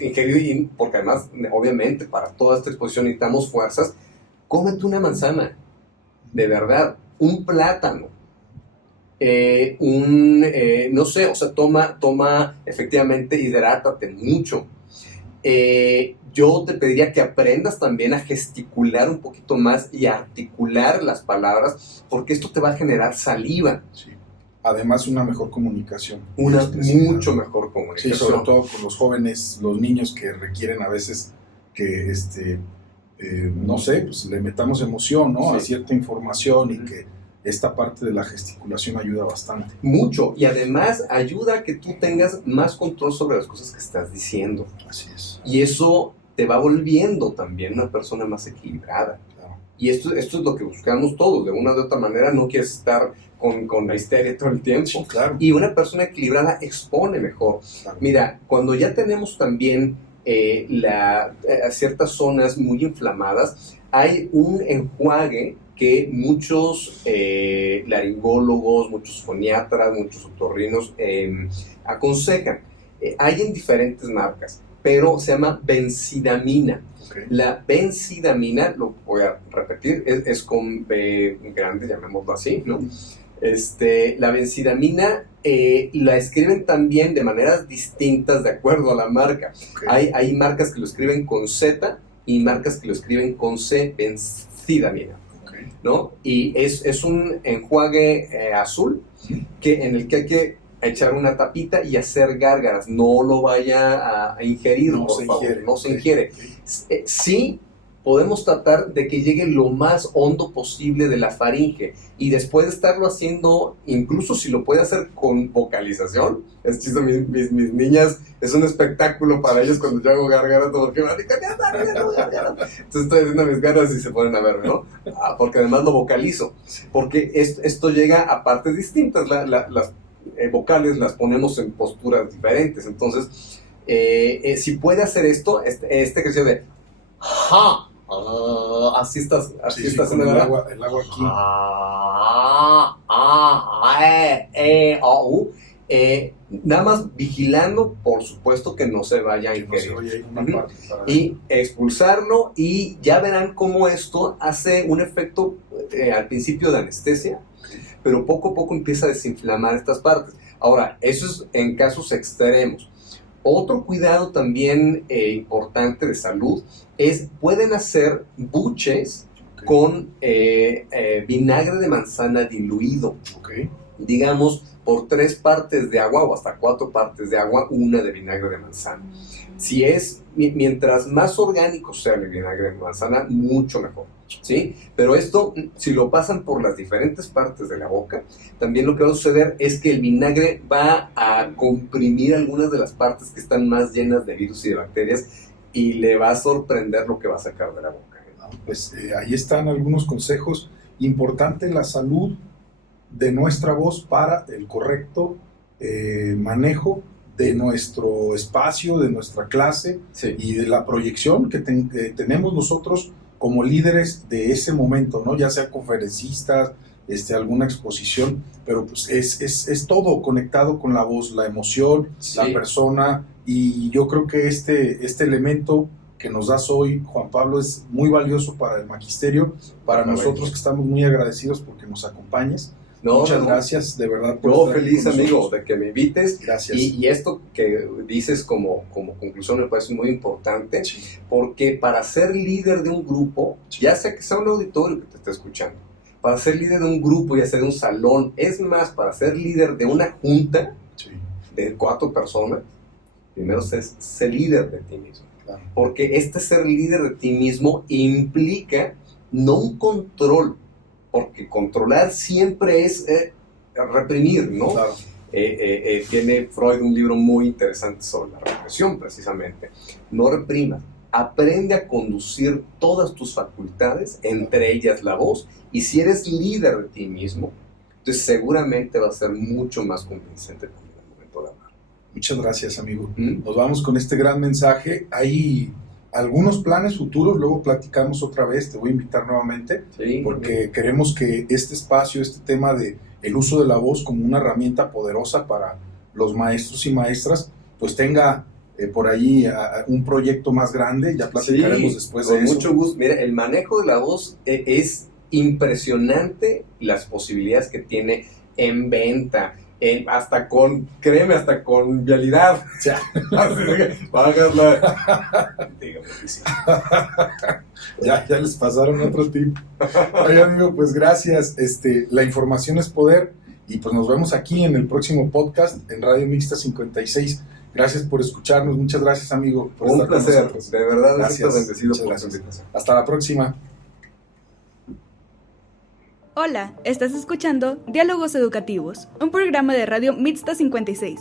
ingerido, porque además, obviamente, para toda esta exposición necesitamos fuerzas, cómete una manzana, de verdad, un plátano, no sé, o sea, toma, efectivamente, hidrátate mucho. Yo te pediría que aprendas también a gesticular un poquito más y a articular las palabras, porque esto te va a generar saliva. Sí. Además, una mejor comunicación. Mucho mejor comunicación. Sí, sobre todo con los jóvenes, los niños que requieren a veces que, no sé, pues le metamos emoción, ¿no?, a cierta información, y que esta parte de la gesticulación ayuda bastante. Mucho, y además ayuda a que tú tengas más control sobre las cosas que estás diciendo. Así es. Y eso te va volviendo también una persona más equilibrada. Claro. Y esto es lo que buscamos todos, de una u otra manera. No quieres estar con la histeria todo el tiempo. Sí, claro. Y una persona equilibrada expone mejor. Claro. Mira, cuando ya tenemos también ciertas zonas muy inflamadas, hay un enjuague que muchos laringólogos, muchos foniatras, muchos otorrinos aconsejan. Hay en diferentes marcas, pero se llama benzidamina. Okay. La benzidamina, lo voy a repetir, es con B grande, llamémoslo así, ¿no? La benzidamina la escriben también de maneras distintas de acuerdo a la marca. Okay. Hay marcas que lo escriben con Z y marcas que lo escriben con C, benzidamina. Okay. ¿No? Y es un enjuague azul en el que hay que echar una tapita y hacer gárgaras. No lo vaya a ingerir, no por se favor. Ingiere. No se ingiere. Sí, podemos tratar de que llegue lo más hondo posible de la faringe, y después de estarlo haciendo, incluso si lo puede hacer con vocalización, es chistoso, mis niñas, es un espectáculo para ellas cuando yo hago gargarato, porque van entonces estoy haciendo mis ganas y se ponen a ver, ¿no? Porque además lo vocalizo, porque esto llega a partes distintas, las vocales las ponemos en posturas diferentes, entonces si puede hacer esto, este ejercicio de ja, así estás con en el agua aquí. Nada más vigilando, por supuesto, que no se vaya a ingerir. Y expulsarlo, y ya verán cómo esto hace un efecto al principio de anestesia, pero poco a poco empieza a desinflamar estas partes. Ahora, eso es en casos extremos. Otro cuidado también importante de salud es, pueden hacer buches con vinagre de manzana diluido. Digamos, por 3 partes de agua o hasta 4 partes de agua, una de vinagre de manzana. Si es, mientras más orgánico sea el vinagre de manzana, mucho mejor, ¿sí? Pero esto, si lo pasan por las diferentes partes de la boca, también lo que va a suceder es que el vinagre va a comprimir algunas de las partes que están más llenas de virus y de bacterias, y le va a sorprender lo que va a sacar de la boca. Pues ahí están algunos consejos. Importante la salud de nuestra voz para el correcto manejo de nuestro espacio, de nuestra clase, sí, y de la proyección que tenemos nosotros como líderes de ese momento, ¿no? Ya sea conferencistas, alguna exposición, pero pues es todo conectado con la voz, la emoción, sí, la persona, y yo creo que este elemento que nos das hoy, Juan Pablo, es muy valioso para el magisterio, para nosotros que estamos muy agradecidos porque nos acompañes. Muchas gracias, de verdad. Yo feliz, amigo, de que me invites. Gracias. Y esto que dices como conclusión me parece muy importante, sí, porque para ser líder de un grupo, sí, ya sea que sea un auditorio que te esté escuchando, para ser líder de un grupo, ya sea de un salón, es más, para ser líder de una junta, sí, de 4 personas, primero ser líder de ti mismo. Claro. Porque ser líder de ti mismo implica no un control, porque controlar siempre es reprimir, ¿no? Claro. Tiene Freud un libro muy interesante sobre la represión, precisamente. No reprimas, aprende a conducir todas tus facultades, entre ellas la voz, y si eres líder de ti mismo, entonces seguramente va a ser mucho más convincente en el momento de hablar. Muchas gracias, amigo. Nos vamos con este gran mensaje. Hay algunos planes futuros, luego platicamos otra vez, te voy a invitar nuevamente, sí, porque queremos que este espacio, este tema de el uso de la voz como una herramienta poderosa para los maestros y maestras, pues tenga por ahí un proyecto más grande, ya platicaremos, sí, después de eso. Con mucho gusto. Mira, el manejo de la voz es impresionante, las posibilidades que tiene en venta, hasta con vialidad. O sea, bájala. Dígame que sí. Ya les pasaron otro tip. Oye, amigo, pues gracias. La información es poder, y pues nos vemos aquí en el próximo podcast en Radio Mixta 56. Gracias por escucharnos. Muchas gracias, amigo, por estar placer, con nosotros. De verdad, gracias. Bendecido por gracias. Hasta la próxima. Hola, estás escuchando Diálogos Educativos, un programa de Radio Mixta 56.